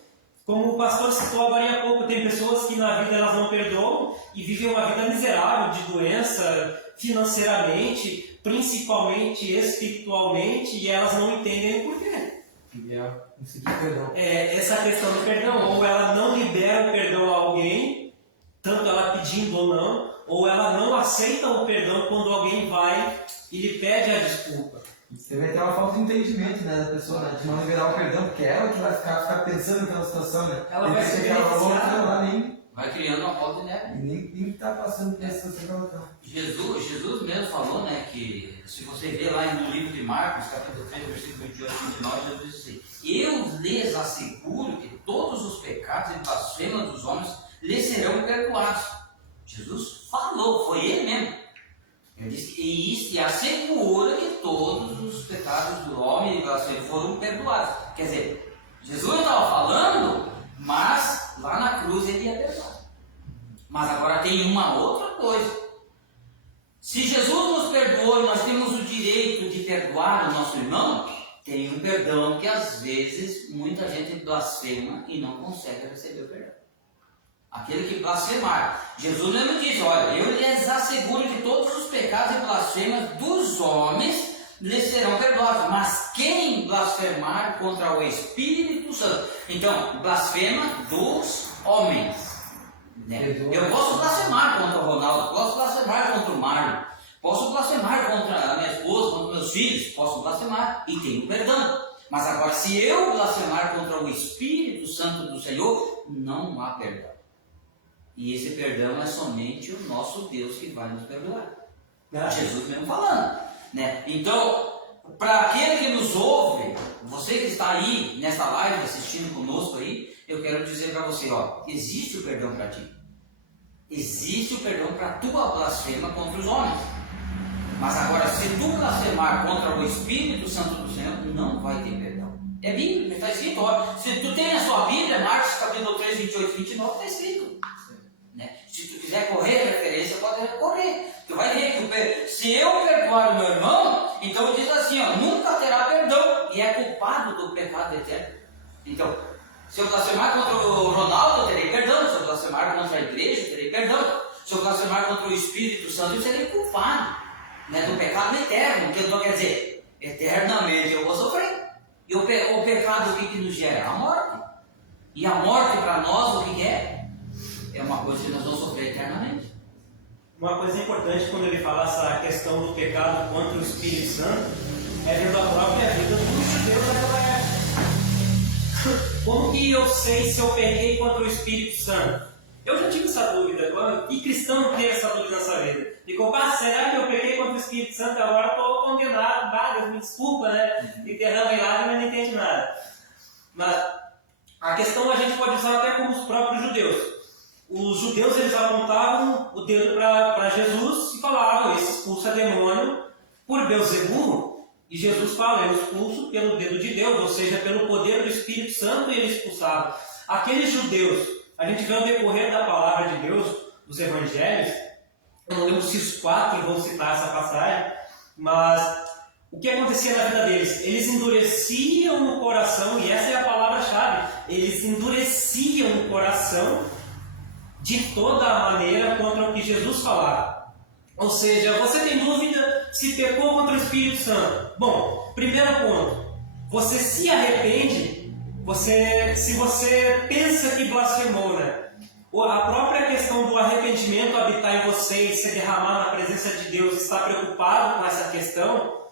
Como o pastor citou agora há pouco, tem pessoas que na vida elas não perdoam e vivem uma vida miserável de doença financeiramente, principalmente espiritualmente, e elas não entendem o porquê. E é um simples perdão. Essa questão do perdão, ou ela não libera o perdão a alguém, tanto ela pedindo ou não, ou ela não aceita o perdão quando alguém vai e lhe pede a desculpa. Você vai ter uma falta de entendimento, né, da pessoa, né, de não liberar o perdão, porque é ela que vai ficar pensando naquela situação, né? Ela vai se beneficiar. Vai criando uma bola de neve. Nem tá passando por essa situação que ela tá. Jesus mesmo falou, né, que se você ver lá no livro de Marcos, capítulo 3, versículo 28 e 29, Jesus diz assim: eu lhes asseguro que todos os pecados e blasfemas dos homens lhes serão perdoados. Jesus falou, foi ele mesmo. Ele disse, e assegura que todos os pecados do homem e blasfêmia foram perdoados. Quer dizer, Jesus estava falando, mas lá na cruz ele ia perdoar. Mas agora tem uma outra coisa. Se Jesus nos perdoou e nós temos o direito de perdoar o nosso irmão, tem um perdão que às vezes muita gente blasfema e não consegue receber o perdão. Aquele que blasfemar. Jesus mesmo diz, olha, eu lhes asseguro que todos os pecados e blasfemas dos homens lhes serão perdoados, mas quem blasfemar contra o Espírito Santo, então, blasfema dos homens, né? Eu posso blasfemar contra o Ronaldo, posso blasfemar contra o Mário, posso blasfemar contra a minha esposa, contra meus filhos, posso blasfemar e tenho perdão. Mas agora, se eu blasfemar contra o Espírito Santo do Senhor, não há perdão. E esse perdão é somente o nosso Deus que vai nos perdoar. Jesus mesmo falando, né? Então, para aquele que nos ouve, você que está aí nesta live assistindo conosco aí, eu quero dizer para você, ó, existe o perdão para ti. Existe o perdão para a tua blasfema contra os homens. Mas agora, se tu blasfemar contra o Espírito Santo do Senhor, não vai ter perdão. É bíblico, está escrito, ó. Se tu tem a sua Bíblia, Marcos capítulo 3, 28 e 29, está escrito. Né? Se tu quiser correr a referência, pode recorrer. Tu vai ver que se eu perdoar o meu irmão, então diz assim, ó, nunca terá perdão e é culpado do pecado eterno. Então, se eu blasfemar contra o Ronaldo, eu terei perdão. Se eu blasfemar contra a igreja, eu terei perdão. Se eu blasfemar contra o Espírito Santo, eu serei culpado, né, do pecado eterno. Então quer dizer, eternamente eu vou sofrer. E o pecado, o que nos gera? A morte. E a morte para nós, o que é? É uma coisa que nós vamos sofrer eternamente. Uma coisa importante quando ele fala essa questão do pecado contra o Espírito Santo é dentro da própria vida dos judeus daquela época. Como que eu sei se eu pequei contra o Espírito Santo? Eu já tive essa dúvida. Que cristão tem essa dúvida nessa vida? Ficou, será que eu pequei contra o Espírito Santo? Agora estou condenado. Deus me desculpa, né? E derrama em lágrimas, mas não entende nada. Mas a questão a gente pode usar até como os próprios judeus. Os judeus eles apontavam o dedo para Jesus e falavam, esse expulsa demônio por Beelzebul. E Jesus fala, eu expulso pelo dedo de Deus, ou seja, pelo poder do Espírito Santo, e ele expulsava. Aqueles judeus A gente vê o decorrer da palavra de Deus, dos evangelhos, eu não lembro se os 4 vão citar essa passagem, mas o que acontecia na vida deles? Eles endureciam o coração, e essa é a palavra-chave, eles endureciam o coração de toda a maneira contra o que Jesus falava. Ou seja, você tem dúvida se pecou contra o Espírito Santo? Bom, primeiro ponto, você se arrepende, se você pensa que blasfemou, né? A própria questão do arrependimento habitar em você e se derramar na presença de Deus, estar preocupado com essa questão,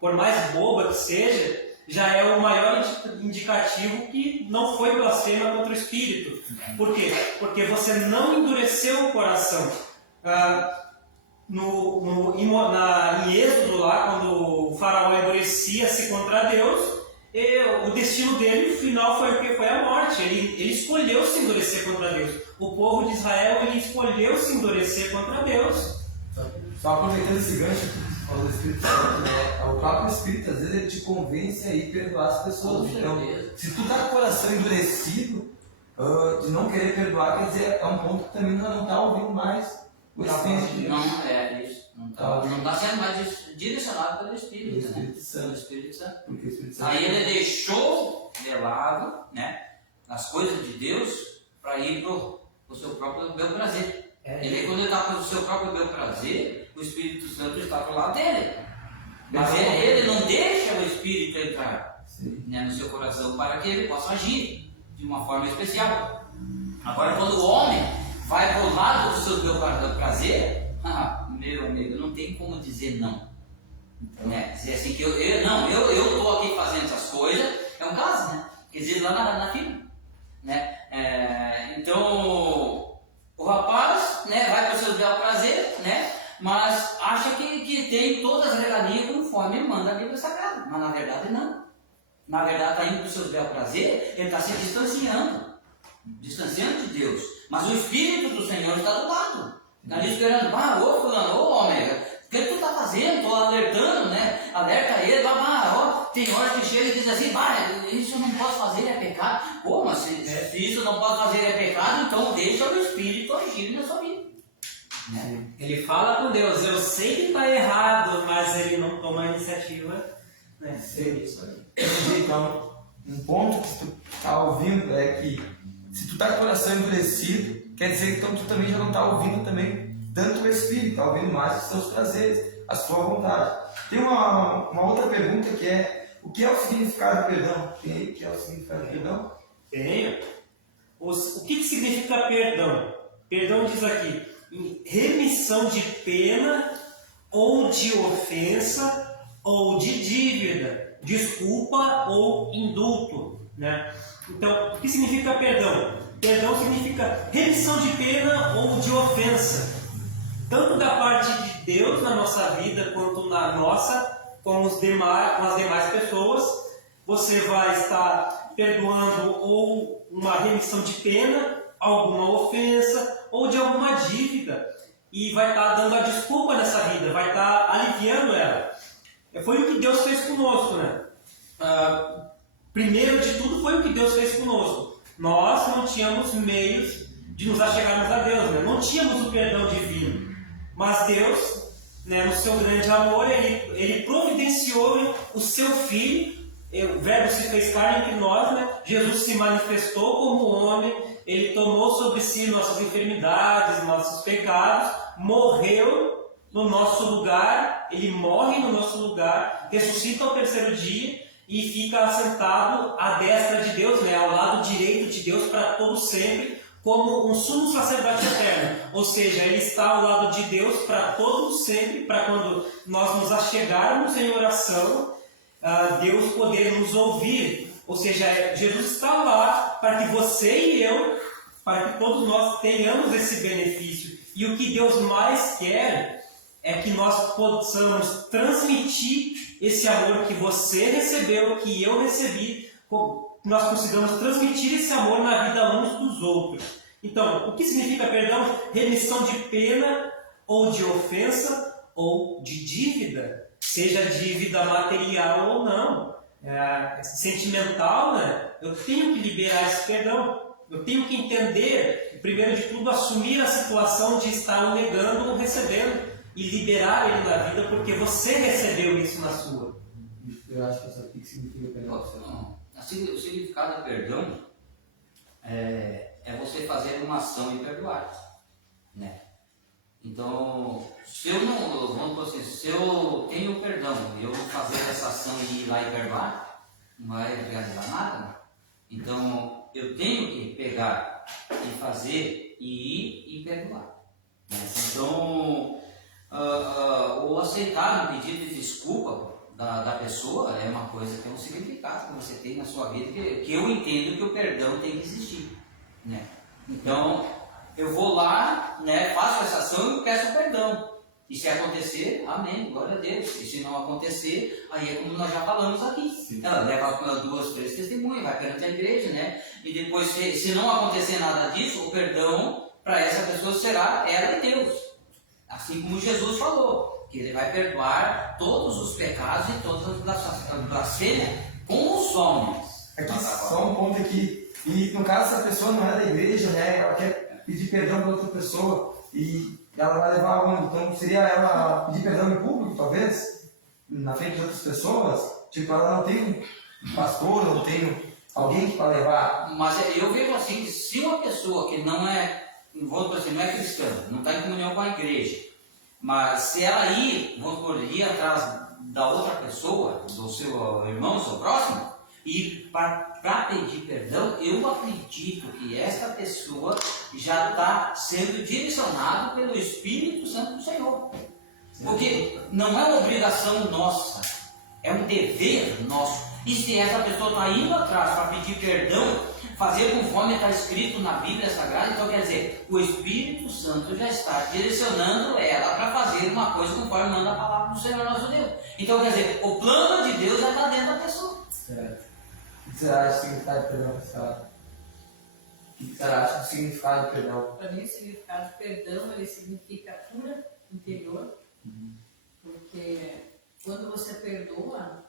por mais boba que seja, já é o maior indicativo que não foi blasfema contra o Espírito. Por quê? Porque você não endureceu o coração. Em Êxodo, lá, quando o faraó endurecia-se contra Deus, o destino dele, no final, foi o que? Foi a morte. Ele escolheu se endurecer contra Deus. O povo de Israel, ele escolheu se endurecer contra Deus. Só aproveitando esse gancho que você falou do Espírito Santo, né? O próprio Espírito, às vezes, ele te convence a ir perdoar as pessoas. Então, se tu tá com o coração endurecido, de não querer perdoar, quer dizer, é um ponto que também não tá ouvindo mais o Espírito de Deus. Não é isso. Não está sendo mais direcionado pelo Espírito, Espírito Santo. Pelo Espírito Santo. Porque o Espírito Santo. Aí ele deixou de lado, né, as coisas de Deus para ir para o seu próprio bel prazer. Quando ele está com o seu próprio bel prazer, o Espírito Santo está do lado dele. Mas ele não deixa o Espírito entrar, né, no seu coração para que ele possa agir de uma forma especial. Agora, quando o homem vai para o lado do seu bel prazer, meu amigo, não tem como dizer não. Né? Dizer assim que eu estou aqui fazendo essas coisas, é um caso, né? Quer dizer, lá na firma. Né? Então, o rapaz, né, vai para o seu bel prazer, né? Mas acha que tem todas as regalias conforme manda a Bíblia Sagrada. Mas na verdade não. Na verdade está indo para o seu bel prazer, ele está se distanciando de Deus. Mas o Espírito do Senhor está do lado. Está ali esperando, ô fulano, ô homem, o que tu está fazendo? Estou alertando, né? Alerta ele, tem hora que chega e diz assim, isso eu não posso fazer, é pecado. Pô, mas se isso não pode fazer, é pecado, então deixa o Espírito agir na sua vida. Né? Ele fala com Deus, eu sei que está errado, mas ele não toma a iniciativa. Né? Então, um ponto que tu está ouvindo é que se tu está com o coração endurecido, quer dizer que então tu também já não está ouvindo também tanto o Espírito, está ouvindo mais os seus prazeres, a sua vontade. Tem uma outra pergunta que é, o que é o significado do perdão? Tem aí o que é o significado do perdão? Tenho. O que significa perdão? Perdão diz aqui, remissão de pena ou de ofensa ou de dívida, desculpa ou indulto. Né? Então, o que significa perdão? Perdão significa remissão de pena ou de ofensa, tanto da parte de Deus na nossa vida, quanto na nossa, com as demais pessoas. Você vai estar perdoando ou uma remissão de pena, alguma ofensa ou de alguma dívida, e vai estar dando a desculpa nessa vida, vai estar aliviando ela. Foi o que Deus fez conosco, né? Primeiro de tudo foi o que Deus fez conosco. Nós não tínhamos meios de nos achegarmos a Deus, né? Não tínhamos o perdão divino. Mas Deus, né, no seu grande amor, ele providenciou o seu Filho. O Verbo se fez carne entre nós, né? Jesus se manifestou como homem, ele tomou sobre si nossas enfermidades, nossos pecados, morreu no nosso lugar, ele morre no nosso lugar, ressuscita ao terceiro dia e fica assentado à destra de Deus, né, ao lado direito de Deus para todo sempre, como um sumo sacerdote eterno. Ou seja, ele está ao lado de Deus para todo sempre, para quando nós nos achegarmos em oração, Deus poder nos ouvir. Ou seja, Jesus está lá para que você e eu, para que todos nós tenhamos esse benefício. E o que Deus mais quer é que nós possamos transmitir esse amor que você recebeu, que eu recebi, nós consigamos transmitir esse amor na vida uns dos outros. Então, o que significa perdão? Remissão de pena, ou de ofensa, ou de dívida, seja dívida material ou não, sentimental, né? Eu tenho que liberar esse perdão. Eu tenho que entender, primeiro de tudo, assumir a situação de estar o negando ou recebendo e liberar ele da vida, porque você recebeu isso na sua. Eu acho que eu sabia o que significa perdão. O significado de perdão é você fazer uma ação e perdoar, né? Então, se eu não, vamos dizer, se eu tenho perdão e eu vou fazer essa ação e ir lá e perdoar, não vai realizar nada, né? Então, eu tenho que pegar e fazer e ir e perdoar, né? Então, o aceitar um pedido de desculpa da pessoa é uma coisa que é um significado que você tem na sua vida, que eu entendo que o perdão tem que existir, né? Então, eu vou lá, né, faço essa ação e peço perdão. E se acontecer, amém, glória a Deus. E se não acontecer, aí é como nós já falamos aqui. Ela leva 2, 3 testemunhas, vai perante a igreja, né? E depois, se não acontecer nada disso, o perdão para essa pessoa será ela e Deus. Assim como Jesus falou, que ele vai perdoar todos os pecados e todas as blasfêmias com os homens. Aqui, só um ponto aqui. E no caso, se a pessoa não é da igreja, né, ela quer pedir perdão para outra pessoa e ela vai levar aonde? Então seria ela pedir perdão em público, talvez, na frente de outras pessoas? Tipo, ela não tem um pastor, não tem alguém para levar. Mas eu vejo assim, que se uma pessoa que não é, vamos dizer, não é cristã, não está em comunhão com a igreja, mas se ela ir, vamos por ir atrás da outra pessoa, do seu irmão, do seu próximo, e para pedir perdão, eu acredito que esta pessoa já está sendo direcionada pelo Espírito Santo do Senhor. Porque não é uma obrigação nossa, é um dever nosso. E se essa pessoa está indo atrás para pedir perdão, fazer conforme está escrito na Bíblia Sagrada, então quer dizer, o Espírito Santo já está direcionando ela para fazer uma coisa conforme manda a palavra do Senhor nosso Deus. Então quer dizer, o plano de Deus já está dentro da pessoa. Certo. O que você acha do significado de perdão, pessoal? O que você acha do significado de perdão? Para mim, o significado de perdão, ele significa cura interior, porque quando você perdoa,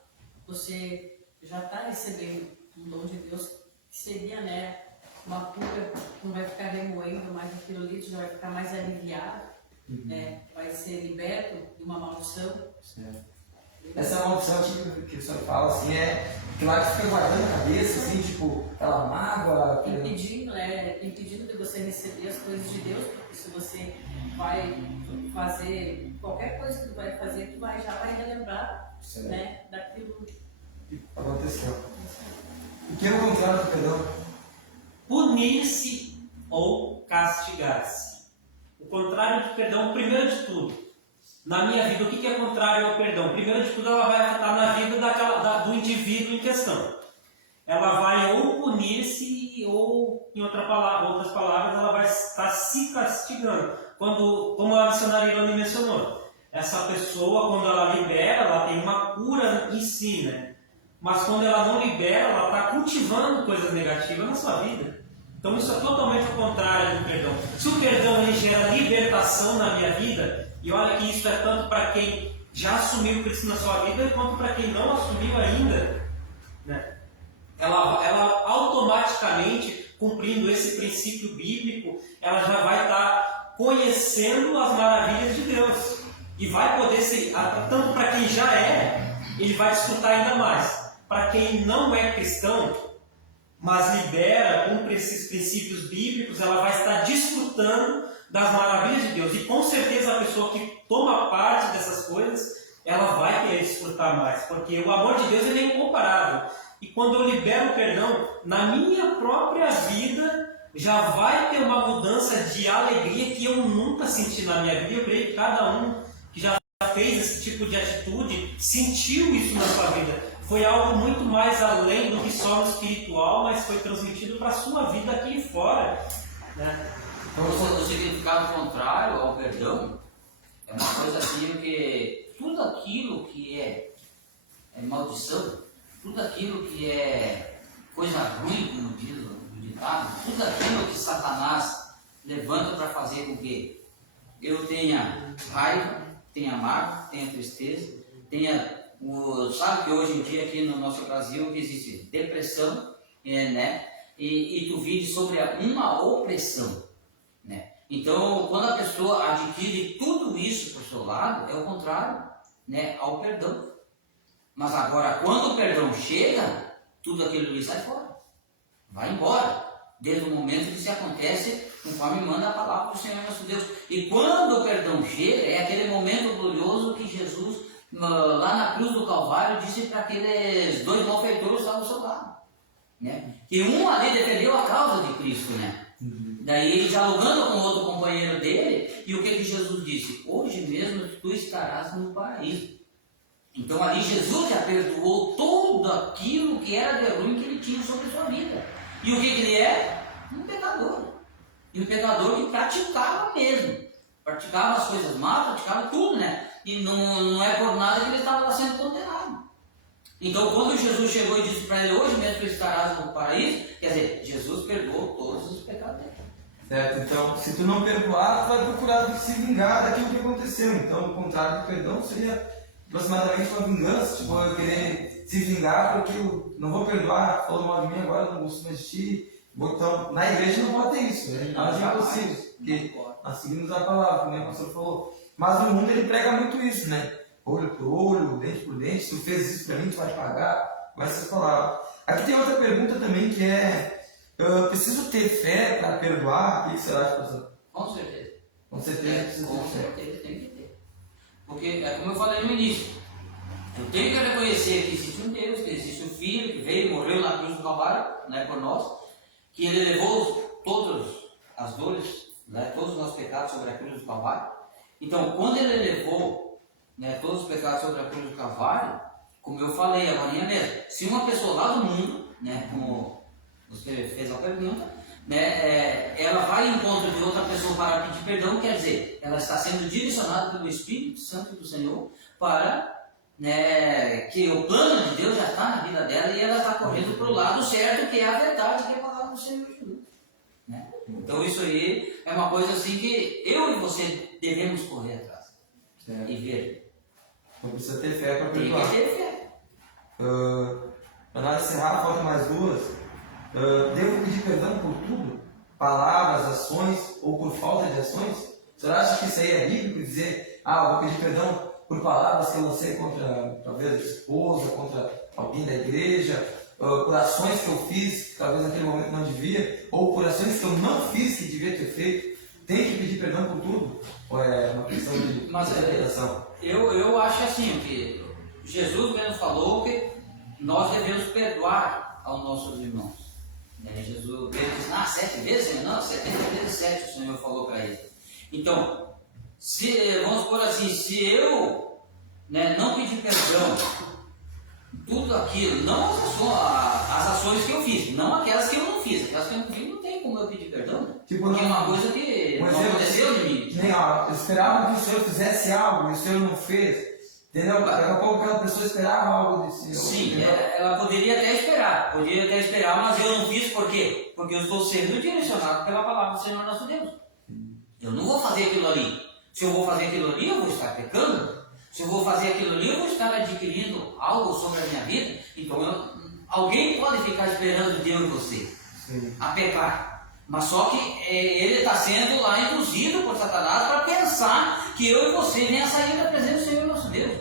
você já está recebendo um dom de Deus, que seria, né, uma cura, não vai ficar remoendo mais aquilo ali, já vai ficar mais aliviado, né, vai ser liberto de uma maldição. Certo. Essa maldição que o senhor fala, assim, é que lá que fica guardando a cabeça, assim, tipo, aquela mágoa. Impedindo de você receber as coisas de Deus, porque se você vai fazer qualquer coisa que tu vai fazer, tu já vai relembrar, né, daquilo que aconteceu. O que é o contrário do perdão? Punir-se ou castigar-se. O contrário do perdão, primeiro de tudo. Na minha vida, o que é contrário ao perdão? Primeiro de tudo, ela vai afetar na vida do indivíduo em questão. Ela vai ou punir-se ou, em outras palavras, ela vai estar se castigando. Como a missionária Ilane mencionou, essa pessoa, quando ela libera, ela tem uma cura em si, né? Mas quando ela não libera, ela está cultivando coisas negativas na sua vida. Então isso é totalmente o contrário do perdão. Se o perdão ele gera libertação na minha vida, e olha que isso é tanto para quem já assumiu Cristo na sua vida, quanto para quem não assumiu ainda, né? Ela automaticamente, cumprindo esse princípio bíblico, ela já vai estar conhecendo as maravilhas de Deus. E vai poder ser, tanto para quem já é, ele vai desfrutar ainda mais. Para quem não é cristão, mas libera, cumpre esses princípios bíblicos, ela vai estar desfrutando das maravilhas de Deus. E com certeza a pessoa que toma parte dessas coisas, ela vai querer desfrutar mais, porque o amor de Deus ele é incomparável. E quando eu libero o perdão, na minha própria vida, já vai ter uma mudança de alegria que eu nunca senti na minha vida. Eu creio que cada um que já fez esse tipo de atitude sentiu isso na sua vida. Foi algo muito mais além do que só no espiritual, mas foi transmitido para a sua vida aqui fora, né? Então, o significado contrário ao perdão é uma coisa assim que tudo aquilo que é maldição, tudo aquilo que é coisa ruim, como diz o ditado, tudo aquilo que Satanás levanta para fazer com que eu tenha raiva, tenha mágoa, tenha tristeza, sabe que hoje em dia aqui no nosso Brasil existe depressão, né? e tu vives sobre uma opressão, né? Então, quando a pessoa adquire tudo isso por seu lado, é o contrário, né, ao perdão. Mas agora, quando o perdão chega, tudo aquilo ali sai fora, vai embora, desde o momento que se acontece conforme manda a palavra do Senhor nosso Deus. E quando o perdão chega, é aquele momento glorioso que Jesus, lá na cruz do Calvário, disse para aqueles 2 malfeitores que estavam ao seu lado, né? Que um ali defendeu a causa de Cristo, né? Daí ele dialogando com outro companheiro dele, e o que Jesus disse? Hoje mesmo tu estarás no paraíso. Então ali Jesus já perdoou tudo aquilo que era de ruim que ele tinha sobre a sua vida. E o que ele é? Um pecador. E um pecador que praticava mesmo. Praticava as coisas más, praticava tudo, né? E não é por nada que ele estava lá sendo condenado. Então quando Jesus chegou e disse para ele, hoje mesmo tu estarás no paraíso, quer dizer, Jesus perdoou todos os pecados dele. Certo? Então, se tu não perdoar, tu vai procurar se vingar daquilo que aconteceu. Então, o contrário do perdão seria aproximadamente uma vingança, tipo, eu querer se vingar porque eu não vou perdoar, falou mal de mim, agora eu não gosto mais de ti. Então, na igreja não pode ter isso, né? Nós é impossível, porque nós seguimos a palavra, como o pastor falou. Mas no mundo ele prega muito isso, né? Olho por olho, dente por dente, se tu fez isso para mim, tu vai pagar, vai ser palavra. Aqui tem outra pergunta também que é, preciso ter fé para perdoar? O que você acha, pastor? Com certeza. Com certeza precisa ter fé. Com certeza tem que ter. Porque, é como eu falei no início, eu tenho que reconhecer que existe um Deus, que existe um Filho que veio e morreu na cruz do Calvário, né, por nós, que Ele levou todas as dores, né, todos os nossos pecados sobre a cruz do Calvário. Então, quando Ele levou, né, todos os pecados sobre a cruz do Calvário, como eu falei agora mesmo, se uma pessoa lá do mundo, né, como você fez a pergunta, né, ela vai em encontro de outra pessoa para pedir perdão, quer dizer, ela está sendo direcionada pelo Espírito Santo do Senhor para, né, que o plano de Deus já está na vida dela e ela está correndo para o lado certo, que é a verdade, que é a palavra do Senhor Jesus, né? Então isso aí é uma coisa assim que eu e você devemos correr atrás, certo, e ver. Não precisa ter fé para Tem perdoar. que ter fé. Para nós encerrar, falta mais 2. Devo pedir perdão por tudo? Palavras, ações ou por falta de ações? Você acha que isso aí é bíblico? Dizer, eu vou pedir perdão por palavras que eu lancei contra, talvez, a esposa, contra alguém da igreja, por ações que eu fiz, que talvez naquele momento não devia, ou por ações que eu não fiz que devia ter feito? Tem que pedir perdão por tudo? Ou é uma questão de interpretação? Eu acho assim, que Jesus mesmo falou que nós devemos perdoar aos nossos irmãos. Jesus disse, 7 vezes? Não, 70 vezes 7 o Senhor falou para ele. Então, vamos por assim, se eu, né, não pedir perdão, tudo aquilo, não as ações que eu fiz, não aquelas que eu não fiz. Aquelas que eu não fiz, não tem como eu pedir perdão. Tipo, porque é uma coisa que não aconteceu de mim. Eu esperava que o Senhor fizesse algo e o Senhor não fez. Entendeu? Daqui a pouco aquela pessoa esperava algo de si. Sim, ela poderia até esperar, mas eu não fiz por quê? Porque eu estou sendo direcionado pela palavra do Senhor nosso Deus. Eu não vou fazer aquilo ali. Se eu vou fazer aquilo ali, eu vou estar pecando. Se eu vou fazer aquilo ali, eu vou estar adquirindo algo sobre a minha vida. Então, alguém pode ficar esperando de eu e você a pecar. Mas só que ele está sendo lá induzido por Satanás para pensar que eu e você nem a sair da presença do Senhor nosso Deus.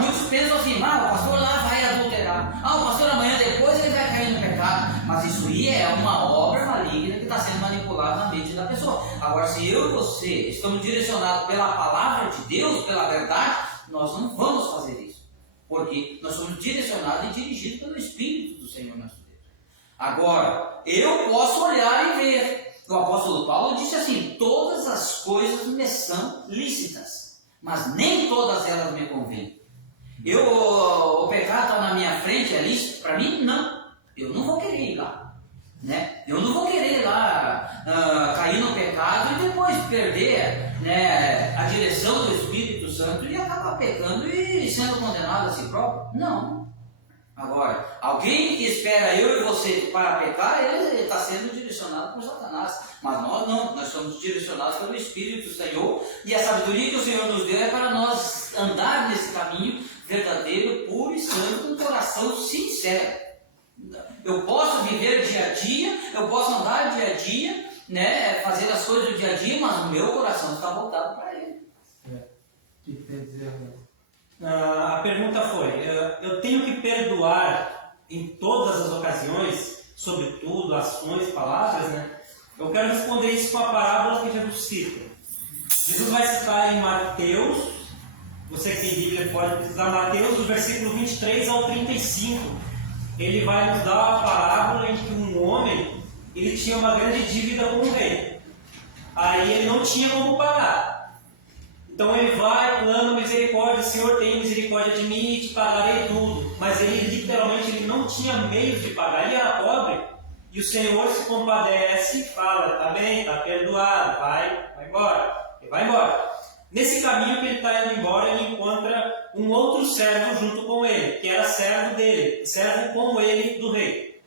Muitos pensam assim, o pastor lá vai adulterar. O pastor amanhã depois ele vai cair no pecado. Mas isso aí é uma obra maligna que está sendo manipulada na mente da pessoa. Agora, se eu e você estamos direcionados pela palavra de Deus, pela verdade, nós não vamos fazer isso. Porque nós somos direcionados e dirigidos pelo Espírito do Senhor nosso Deus. Agora, eu posso olhar e ver. O apóstolo Paulo disse assim, todas as coisas me são lícitas, mas nem todas elas me convêm. O pecado está na minha frente, é lícito? Para mim, não. Eu não vou querer ir lá. Né? Eu não vou querer ir lá cair no pecado e depois perder, né, a direção do Espírito Santo e acabar pecando e sendo condenado a si próprio. Não. Agora, alguém que espera eu e você para pecar, ele está sendo direcionado por Satanás. Mas nós não, nós somos direcionados pelo Espírito do Senhor. E a sabedoria que o Senhor nos deu é para nós andar nesse caminho verdadeiro, puro e santo, com um coração sincero. Eu posso viver dia a dia, eu posso andar dia a dia, né, fazer as coisas do dia a dia, mas o meu coração está voltado para Ele. O que quer dizer? A pergunta foi, eu tenho que perdoar em todas as ocasiões, sobretudo ações, palavras, né? Eu quero responder isso com a parábola que Jesus cita. Jesus vai citar em Mateus, você que tem Bíblia pode precisar, Mateus, do versículo 23 ao 35. Ele vai nos dar a parábola em que um homem, ele tinha uma grande dívida com o rei. Aí ele não tinha como pagar. Então ele vai, clama misericórdia, Senhor, tenha misericórdia de mim e te pagarei tudo. Mas ele literalmente ele não tinha meios de pagar, ele era pobre. E o Senhor se compadece e fala, tá bem, tá perdoado, vai embora. Ele vai embora. Nesse caminho que ele está indo embora, ele encontra um outro servo junto com ele, que era servo dele, servo como ele do rei.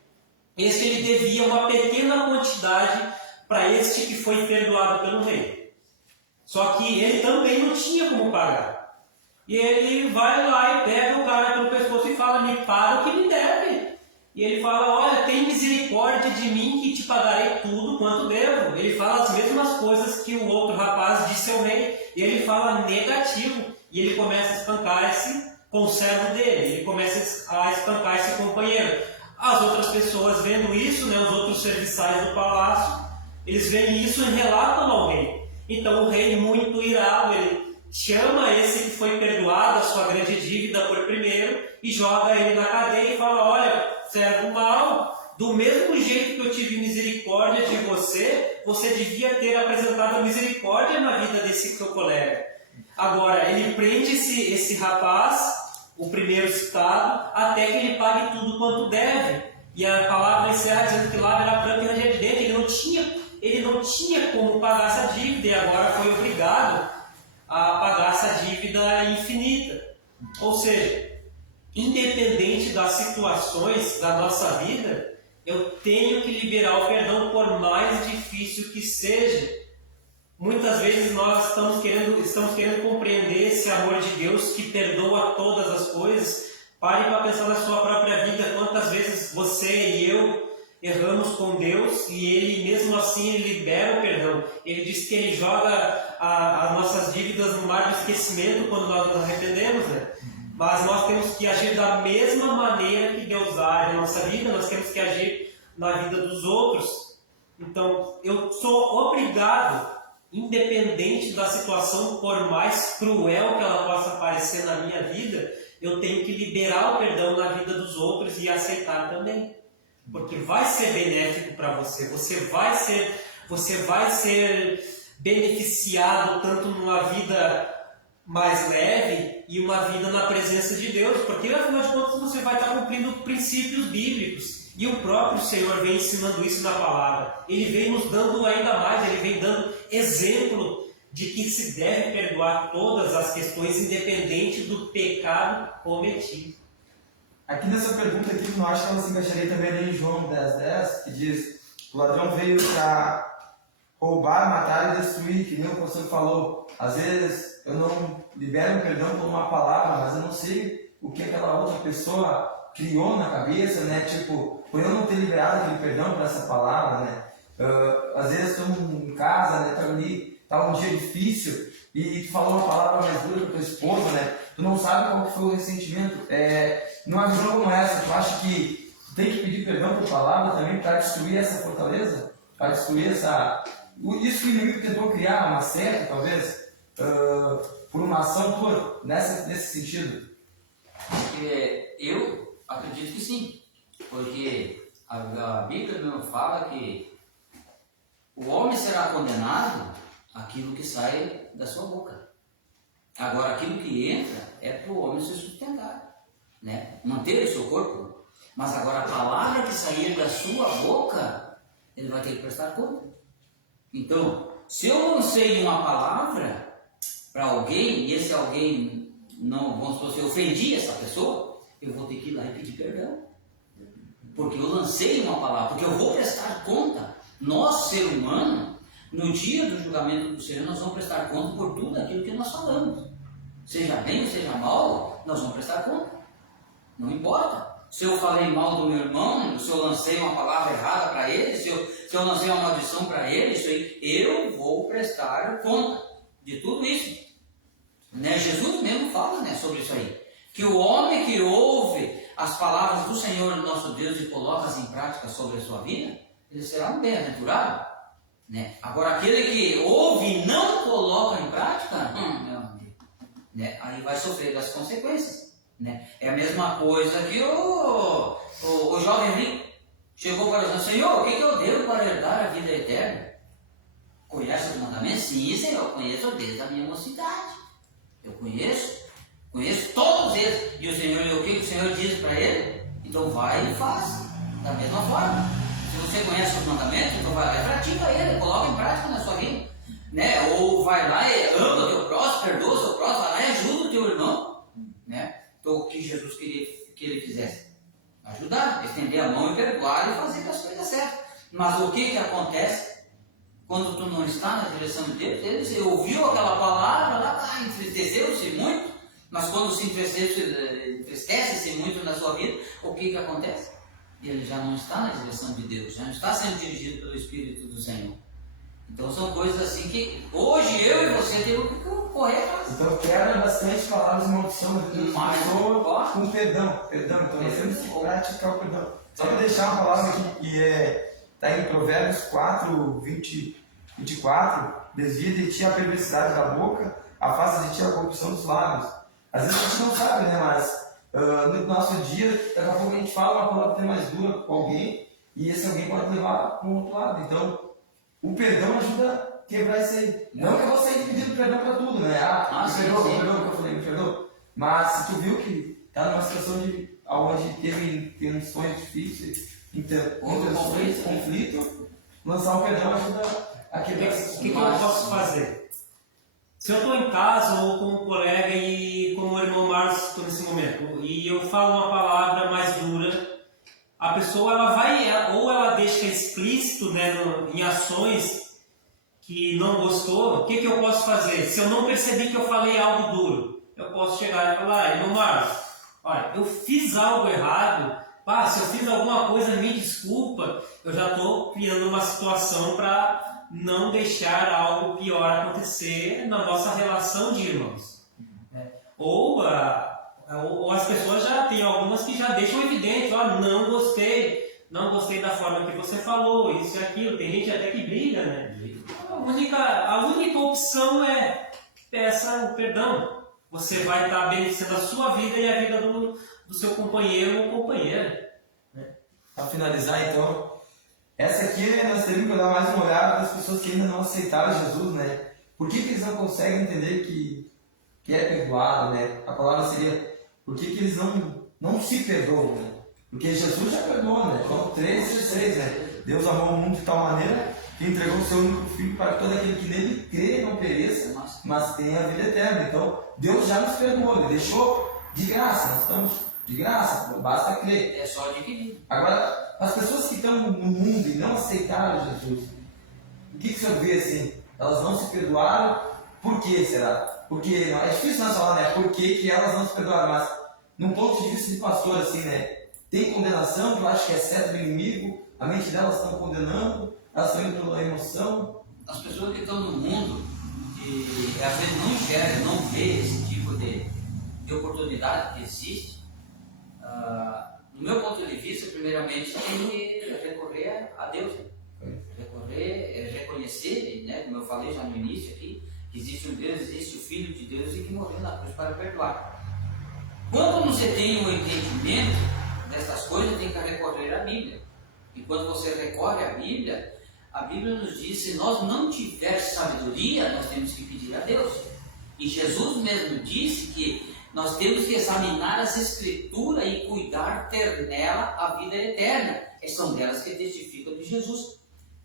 Este ele devia uma pequena quantidade para este que foi perdoado pelo rei. Só que ele também não tinha como pagar. E ele vai lá e pega o cara pelo pescoço e fala, me paga o que me deve. E ele fala, olha, tem misericórdia de mim que te pagarei tudo quanto devo. Ele fala as mesmas coisas que o outro rapaz disse ao rei. E ele fala negativo. E ele começa a espancar esse conservo dele. Ele começa a espancar esse companheiro. As outras pessoas vendo isso, né, os outros serviçais do palácio, eles veem isso e relatam ao rei. Então o rei, muito irado, ele chama esse que foi perdoado a sua grande dívida por primeiro e joga ele na cadeia e fala, olha, servo mau, do mesmo jeito que eu tive misericórdia de você, você devia ter apresentado misericórdia na vida desse seu colega. Agora, ele prende esse rapaz, o primeiro citado, até que ele pague tudo quanto deve. E a palavra encerra dizendo que lá era branco e ranger de dentro, ele não tinha como pagar essa dívida e agora foi obrigado a pagar essa dívida infinita. Ou seja, independente das situações da nossa vida, eu tenho que liberar o perdão por mais difícil que seja. Muitas vezes nós estamos querendo compreender esse amor de Deus que perdoa todas as coisas. Pare para pensar na sua própria vida, quantas vezes você e eu erramos com Deus e Ele, mesmo assim, Ele libera o perdão. Ele diz que Ele joga as nossas dívidas no mar do esquecimento quando nós nos arrependemos, né? Mas nós temos que agir da mesma maneira que Deus age na nossa vida, nós temos que agir na vida dos outros. Então, eu sou obrigado, independente da situação, por mais cruel que ela possa parecer na minha vida, eu tenho que liberar o perdão na vida dos outros e aceitar também. Porque vai ser benéfico para você. Você vai ser beneficiado tanto numa vida mais leve e uma vida na presença de Deus. Porque afinal de contas você vai estar cumprindo princípios bíblicos. E o próprio Senhor vem ensinando isso na palavra. Ele vem nos dando ainda mais, ele vem dando exemplo de que se deve perdoar todas as questões, independente do pecado cometido. Aqui nessa pergunta aqui, eu acho que ela se encaixaria também ali em João 10:10, que diz, o ladrão veio para roubar, matar e destruir, que nem o pastor falou. Às vezes eu não libero o perdão por uma palavra, mas eu não sei o que aquela outra pessoa criou na cabeça, né? Tipo, por eu não ter liberado aquele perdão por essa palavra, né? Às vezes estou em casa, né? Tá um dia difícil e tu falou uma palavra mais dura para tua esposa, né? Tu não sabe qual que foi o ressentimento. Numa visão como essa, tu acha que tu tem que pedir perdão por palavra também para destruir essa fortaleza? Para destruir isso que o inimigo tentou criar, uma seta, talvez, por uma ação tua, nesse sentido? Eu acredito que sim. Porque a Bíblia mesmo fala que o homem será condenado aquilo que sai da sua boca. Agora, aquilo que entra é para o homem se sustentar, né? Manter o seu corpo. Mas agora, a palavra que sair da sua boca, ele vai ter que prestar conta. Então, se eu lancei uma palavra para alguém, e esse alguém, não, vamos supor, se eu ofendi essa pessoa, eu vou ter que ir lá e pedir perdão. Porque eu lancei uma palavra, porque eu vou prestar conta. Nós, ser humano, no dia do julgamento do Senhor, nós vamos prestar conta por tudo aquilo que nós falamos. Seja bem ou seja mal, nós vamos prestar conta. Não importa. Se eu falei mal do meu irmão, se eu lancei uma palavra errada para ele, se eu lancei uma maldição para ele, isso aí, eu vou prestar conta de tudo isso. Né? Jesus mesmo fala, né, sobre isso aí. Que o homem que ouve as palavras do Senhor nosso Deus e coloca-as em prática sobre a sua vida, ele será um bem-aventurado. Né? Agora, aquele que ouve e não coloca em prática, meu amigo, né, aí vai sofrer das consequências. Né? É a mesma coisa que o jovem rico chegou para o Senhor, o que eu devo para herdar a vida eterna? Conhece os mandamentos? Sim, Senhor, eu conheço desde a minha mocidade. Eu conheço todos eles. E o que o Senhor diz para ele? Então vai e faz, da mesma forma. Se você conhece os mandamentos, então vai lá e pratica ele, coloca em prática na sua vida. Né? Ou vai lá e ama o teu próximo, perdoa o seu próximo, vai lá e ajuda o teu irmão. Né? Então o que Jesus queria que ele fizesse? Ajudar, estender a mão e perdoar e fazer as coisas certas. Mas o que acontece quando tu não está na direção de Deus? Ele ouviu aquela palavra lá, entristeceu-se muito, mas quando se entristece-se muito na sua vida, o que acontece? Ele já não está na direção de Deus, já não está sendo dirigido pelo Espírito do Senhor. Então são coisas assim que hoje eu e você temos que correr atrás. Então quebra bastante palavras de maldição da vida da pessoa com perdão. Então nós temos que praticar o perdão. Só para deixar uma palavra aqui que está em Provérbios 4, 24, desvia de ti a perversidade da boca, afasta de ti a corrupção dos lábios. Às vezes a gente não sabe, né? Mas no nosso dia, daqui a pouco a gente fala uma palavra até mais dura com alguém e esse alguém pode levar para o outro lado. Então, o perdão ajuda a quebrar isso aí. Não que eu vou sair pedindo perdão para tudo, né? Me perdoa que eu falei, me perdoa. Mas se tu viu que está numa situação onde teve tensões difíceis, conflito, lançar um perdão ajuda a quebrar isso. O que eu posso fazer? Se eu estou em casa ou com um colega e como o irmão Marcos estou nesse momento, e eu falo uma palavra mais dura, a pessoa ela vai, ou ela deixa explícito, né, em ações que não gostou, o que eu posso fazer? Se eu não percebi que eu falei algo duro, eu posso chegar e falar, irmão Marcos, olha, eu fiz algo errado, se eu fiz alguma coisa, me desculpa, eu já estou criando uma situação para não deixar algo pior acontecer na nossa relação de irmãos. Ou as pessoas já tem algumas que já deixam evidente, não gostei da forma que você falou, isso e aquilo. Tem gente até que briga, né? A única opção é peça o perdão. Você vai estar beneficiando a sua vida e a vida do seu companheiro ou companheira. Para finalizar, então, essa aqui nós teríamos que dar mais uma olhada para as pessoas que ainda não aceitaram Jesus, né? Por que eles não conseguem entender que é perdoado, né? A palavra seria, por que eles não se perdoam, né? Porque Jesus já perdoou, né? João 3,16, né? Deus amou o mundo de tal maneira que entregou o seu único filho para todo aquele que nele crê e não pereça, mas tenha a vida eterna. Então, Deus já nos perdoou, Ele deixou de graça, nós estamos de graça, basta crer. É só adquirir. Agora, as pessoas que estão no mundo e não aceitaram Jesus, o que você vê assim? Elas não se perdoaram, por que será? Porque é difícil nós falar, né? Por que elas não se perdoaram? Mas, num ponto de vista de pastor, assim, né? Tem condenação, que eu acho que é certo do inimigo, a mente delas estão condenando, elas estão indo pela emoção. As pessoas que estão no mundo e às vezes não enxergam, não vê esse tipo de oportunidade que existe, no meu ponto de vista, primeiramente, tem que recorrer a Deus. Reconhecer, né, como eu falei já no início aqui, que existe um Deus, existe o Filho de Deus e que morreu na cruz para perdoar. Quando você tem um entendimento dessas coisas, tem que recorrer à Bíblia. E quando você recorre à Bíblia nos diz, se nós não tivermos sabedoria, nós temos que pedir a Deus. E Jesus mesmo disse que nós temos que examinar as Escrituras e cuidar ter nela a vida eterna. São delas que testificam de Jesus.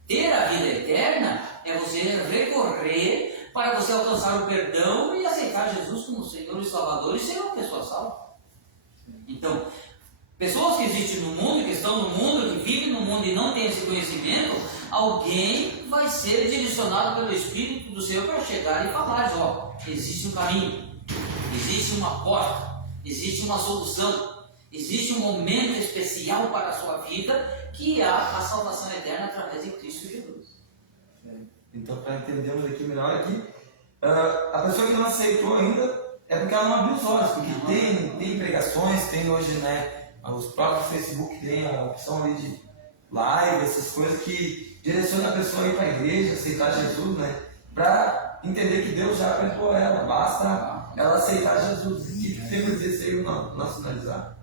Ter a vida eterna é você recorrer para você alcançar o perdão e aceitar Jesus como Senhor e Salvador e ser uma pessoa salva. Então, pessoas que existem no mundo, que estão no mundo, que vivem no mundo e não têm esse conhecimento, alguém vai ser direcionado pelo Espírito do Senhor para chegar e falar, existe um caminho, existe uma porta, existe uma solução, Existe um momento especial para a sua vida, que é a salvação eterna através de Cristo Jesus. Então, para entendermos aqui melhor aqui, a pessoa que não aceitou ainda é porque ela não abriu os olhos, porque tem pregações, tem hoje, né, os próprios Facebook tem a opção ali de live, essas coisas que direciona a pessoa a ir para a igreja, aceitar Jesus, né, para entender que Deus já perdoou ela, basta ela aceitar Jesus. O que tem que dizer se eu não sinalizar?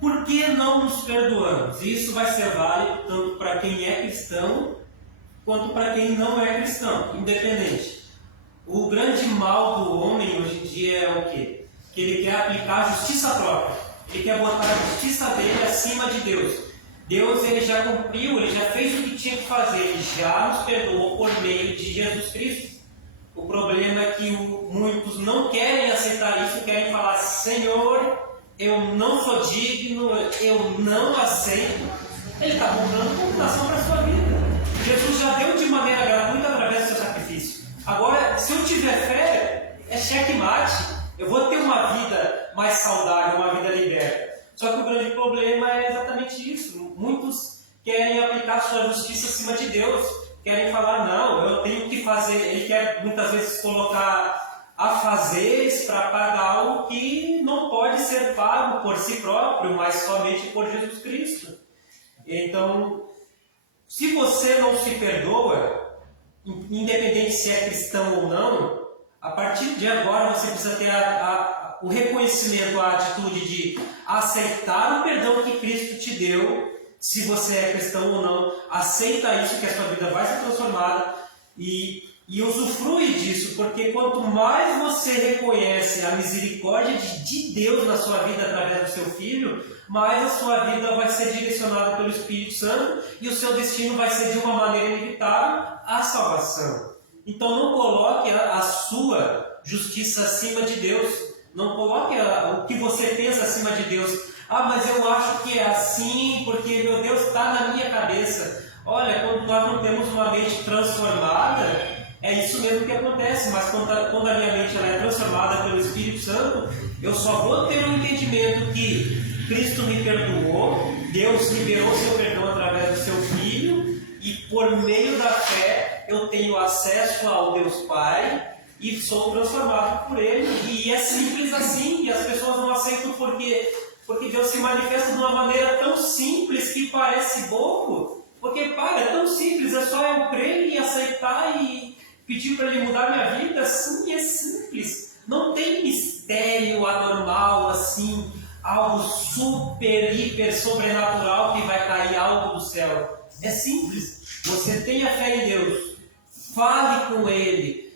Por que não nos perdoamos? Isso vai ser válido tanto para quem é cristão quanto para quem não é cristão, independente. O grande mal do homem hoje em dia é o quê? Que ele quer aplicar a justiça própria. Ele quer botar a justiça dele acima de Deus. Deus, ele já cumpriu, ele já fez o que tinha que fazer, ele já nos perdoou por meio de Jesus Cristo. O problema é que muitos não querem aceitar isso, querem falar: Senhor, eu não sou digno, eu não aceito. Ele está comprando condenação para a sua vida. Jesus já deu de maneira gratuita através do seu sacrifício. Agora, se eu tiver fé, é checkmate. Eu vou ter uma vida mais saudável, uma vida liberta. Só que o grande problema é exatamente isso. Muitos querem aplicar sua justiça acima de Deus. Querem falar: não, eu tenho que fazer. Ele quer muitas vezes colocar afazeres para pagar algo que não pode ser pago por si próprio, mas somente por Jesus Cristo. Então, se você não se perdoa, independente se é cristão ou não, a partir de agora você precisa ter o reconhecimento, a atitude de aceitar o perdão que Cristo te deu. Se você é cristão ou não, aceita isso, que a sua vida vai ser transformada e usufrui disso, porque quanto mais você reconhece a misericórdia de Deus na sua vida através do seu Filho, mais a sua vida vai ser direcionada pelo Espírito Santo e o seu destino vai ser de uma maneira inevitável a salvação. Então não coloque a sua justiça acima de Deus, não coloque o que você pensa acima de Deus. Mas eu acho que é assim, porque meu Deus está na minha cabeça. Olha, quando nós não temos uma mente transformada, é isso mesmo que acontece. Mas quando a minha mente ela é transformada pelo Espírito Santo, eu só vou ter um entendimento que Cristo me perdoou, Deus liberou seu perdão através do seu Filho, e por meio da fé eu tenho acesso ao Deus Pai e sou transformado por Ele. E é simples assim, e as pessoas não aceitam porque Deus se manifesta de uma maneira tão simples que parece bobo. Porque, é tão simples, é só eu crer e aceitar e pedir para Ele mudar minha vida. Sim, é simples. Não tem mistério anormal, assim, algo super, hiper, sobrenatural que vai cair algo do céu. É simples. Você tenha fé em Deus. Fale com Ele.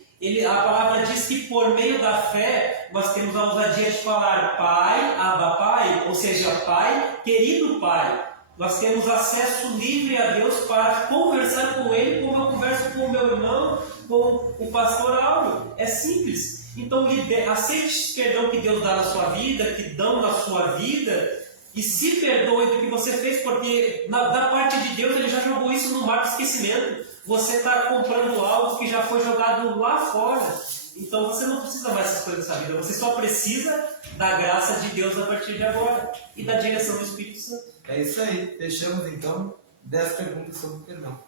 A palavra diz que por meio da fé nós temos a ousadia de falar: Pai, Abba Pai, ou seja, Pai, querido Pai. Nós temos acesso livre a Deus para conversar com Ele como eu converso com o meu irmão, com o pastor Auro. É simples. Então aceite esse perdão que Deus dá na sua vida, que dão na sua vida, e se perdoe do que você fez, porque da parte de Deus Ele já jogou isso no mar do esquecimento. Você está comprando algo que já foi jogado lá fora. Então você não precisa mais dessas coisas nessa vida. Você só precisa da graça de Deus a partir de agora e da direção do Espírito Santo. É isso aí. Fechamos então 10 perguntas sobre o perdão.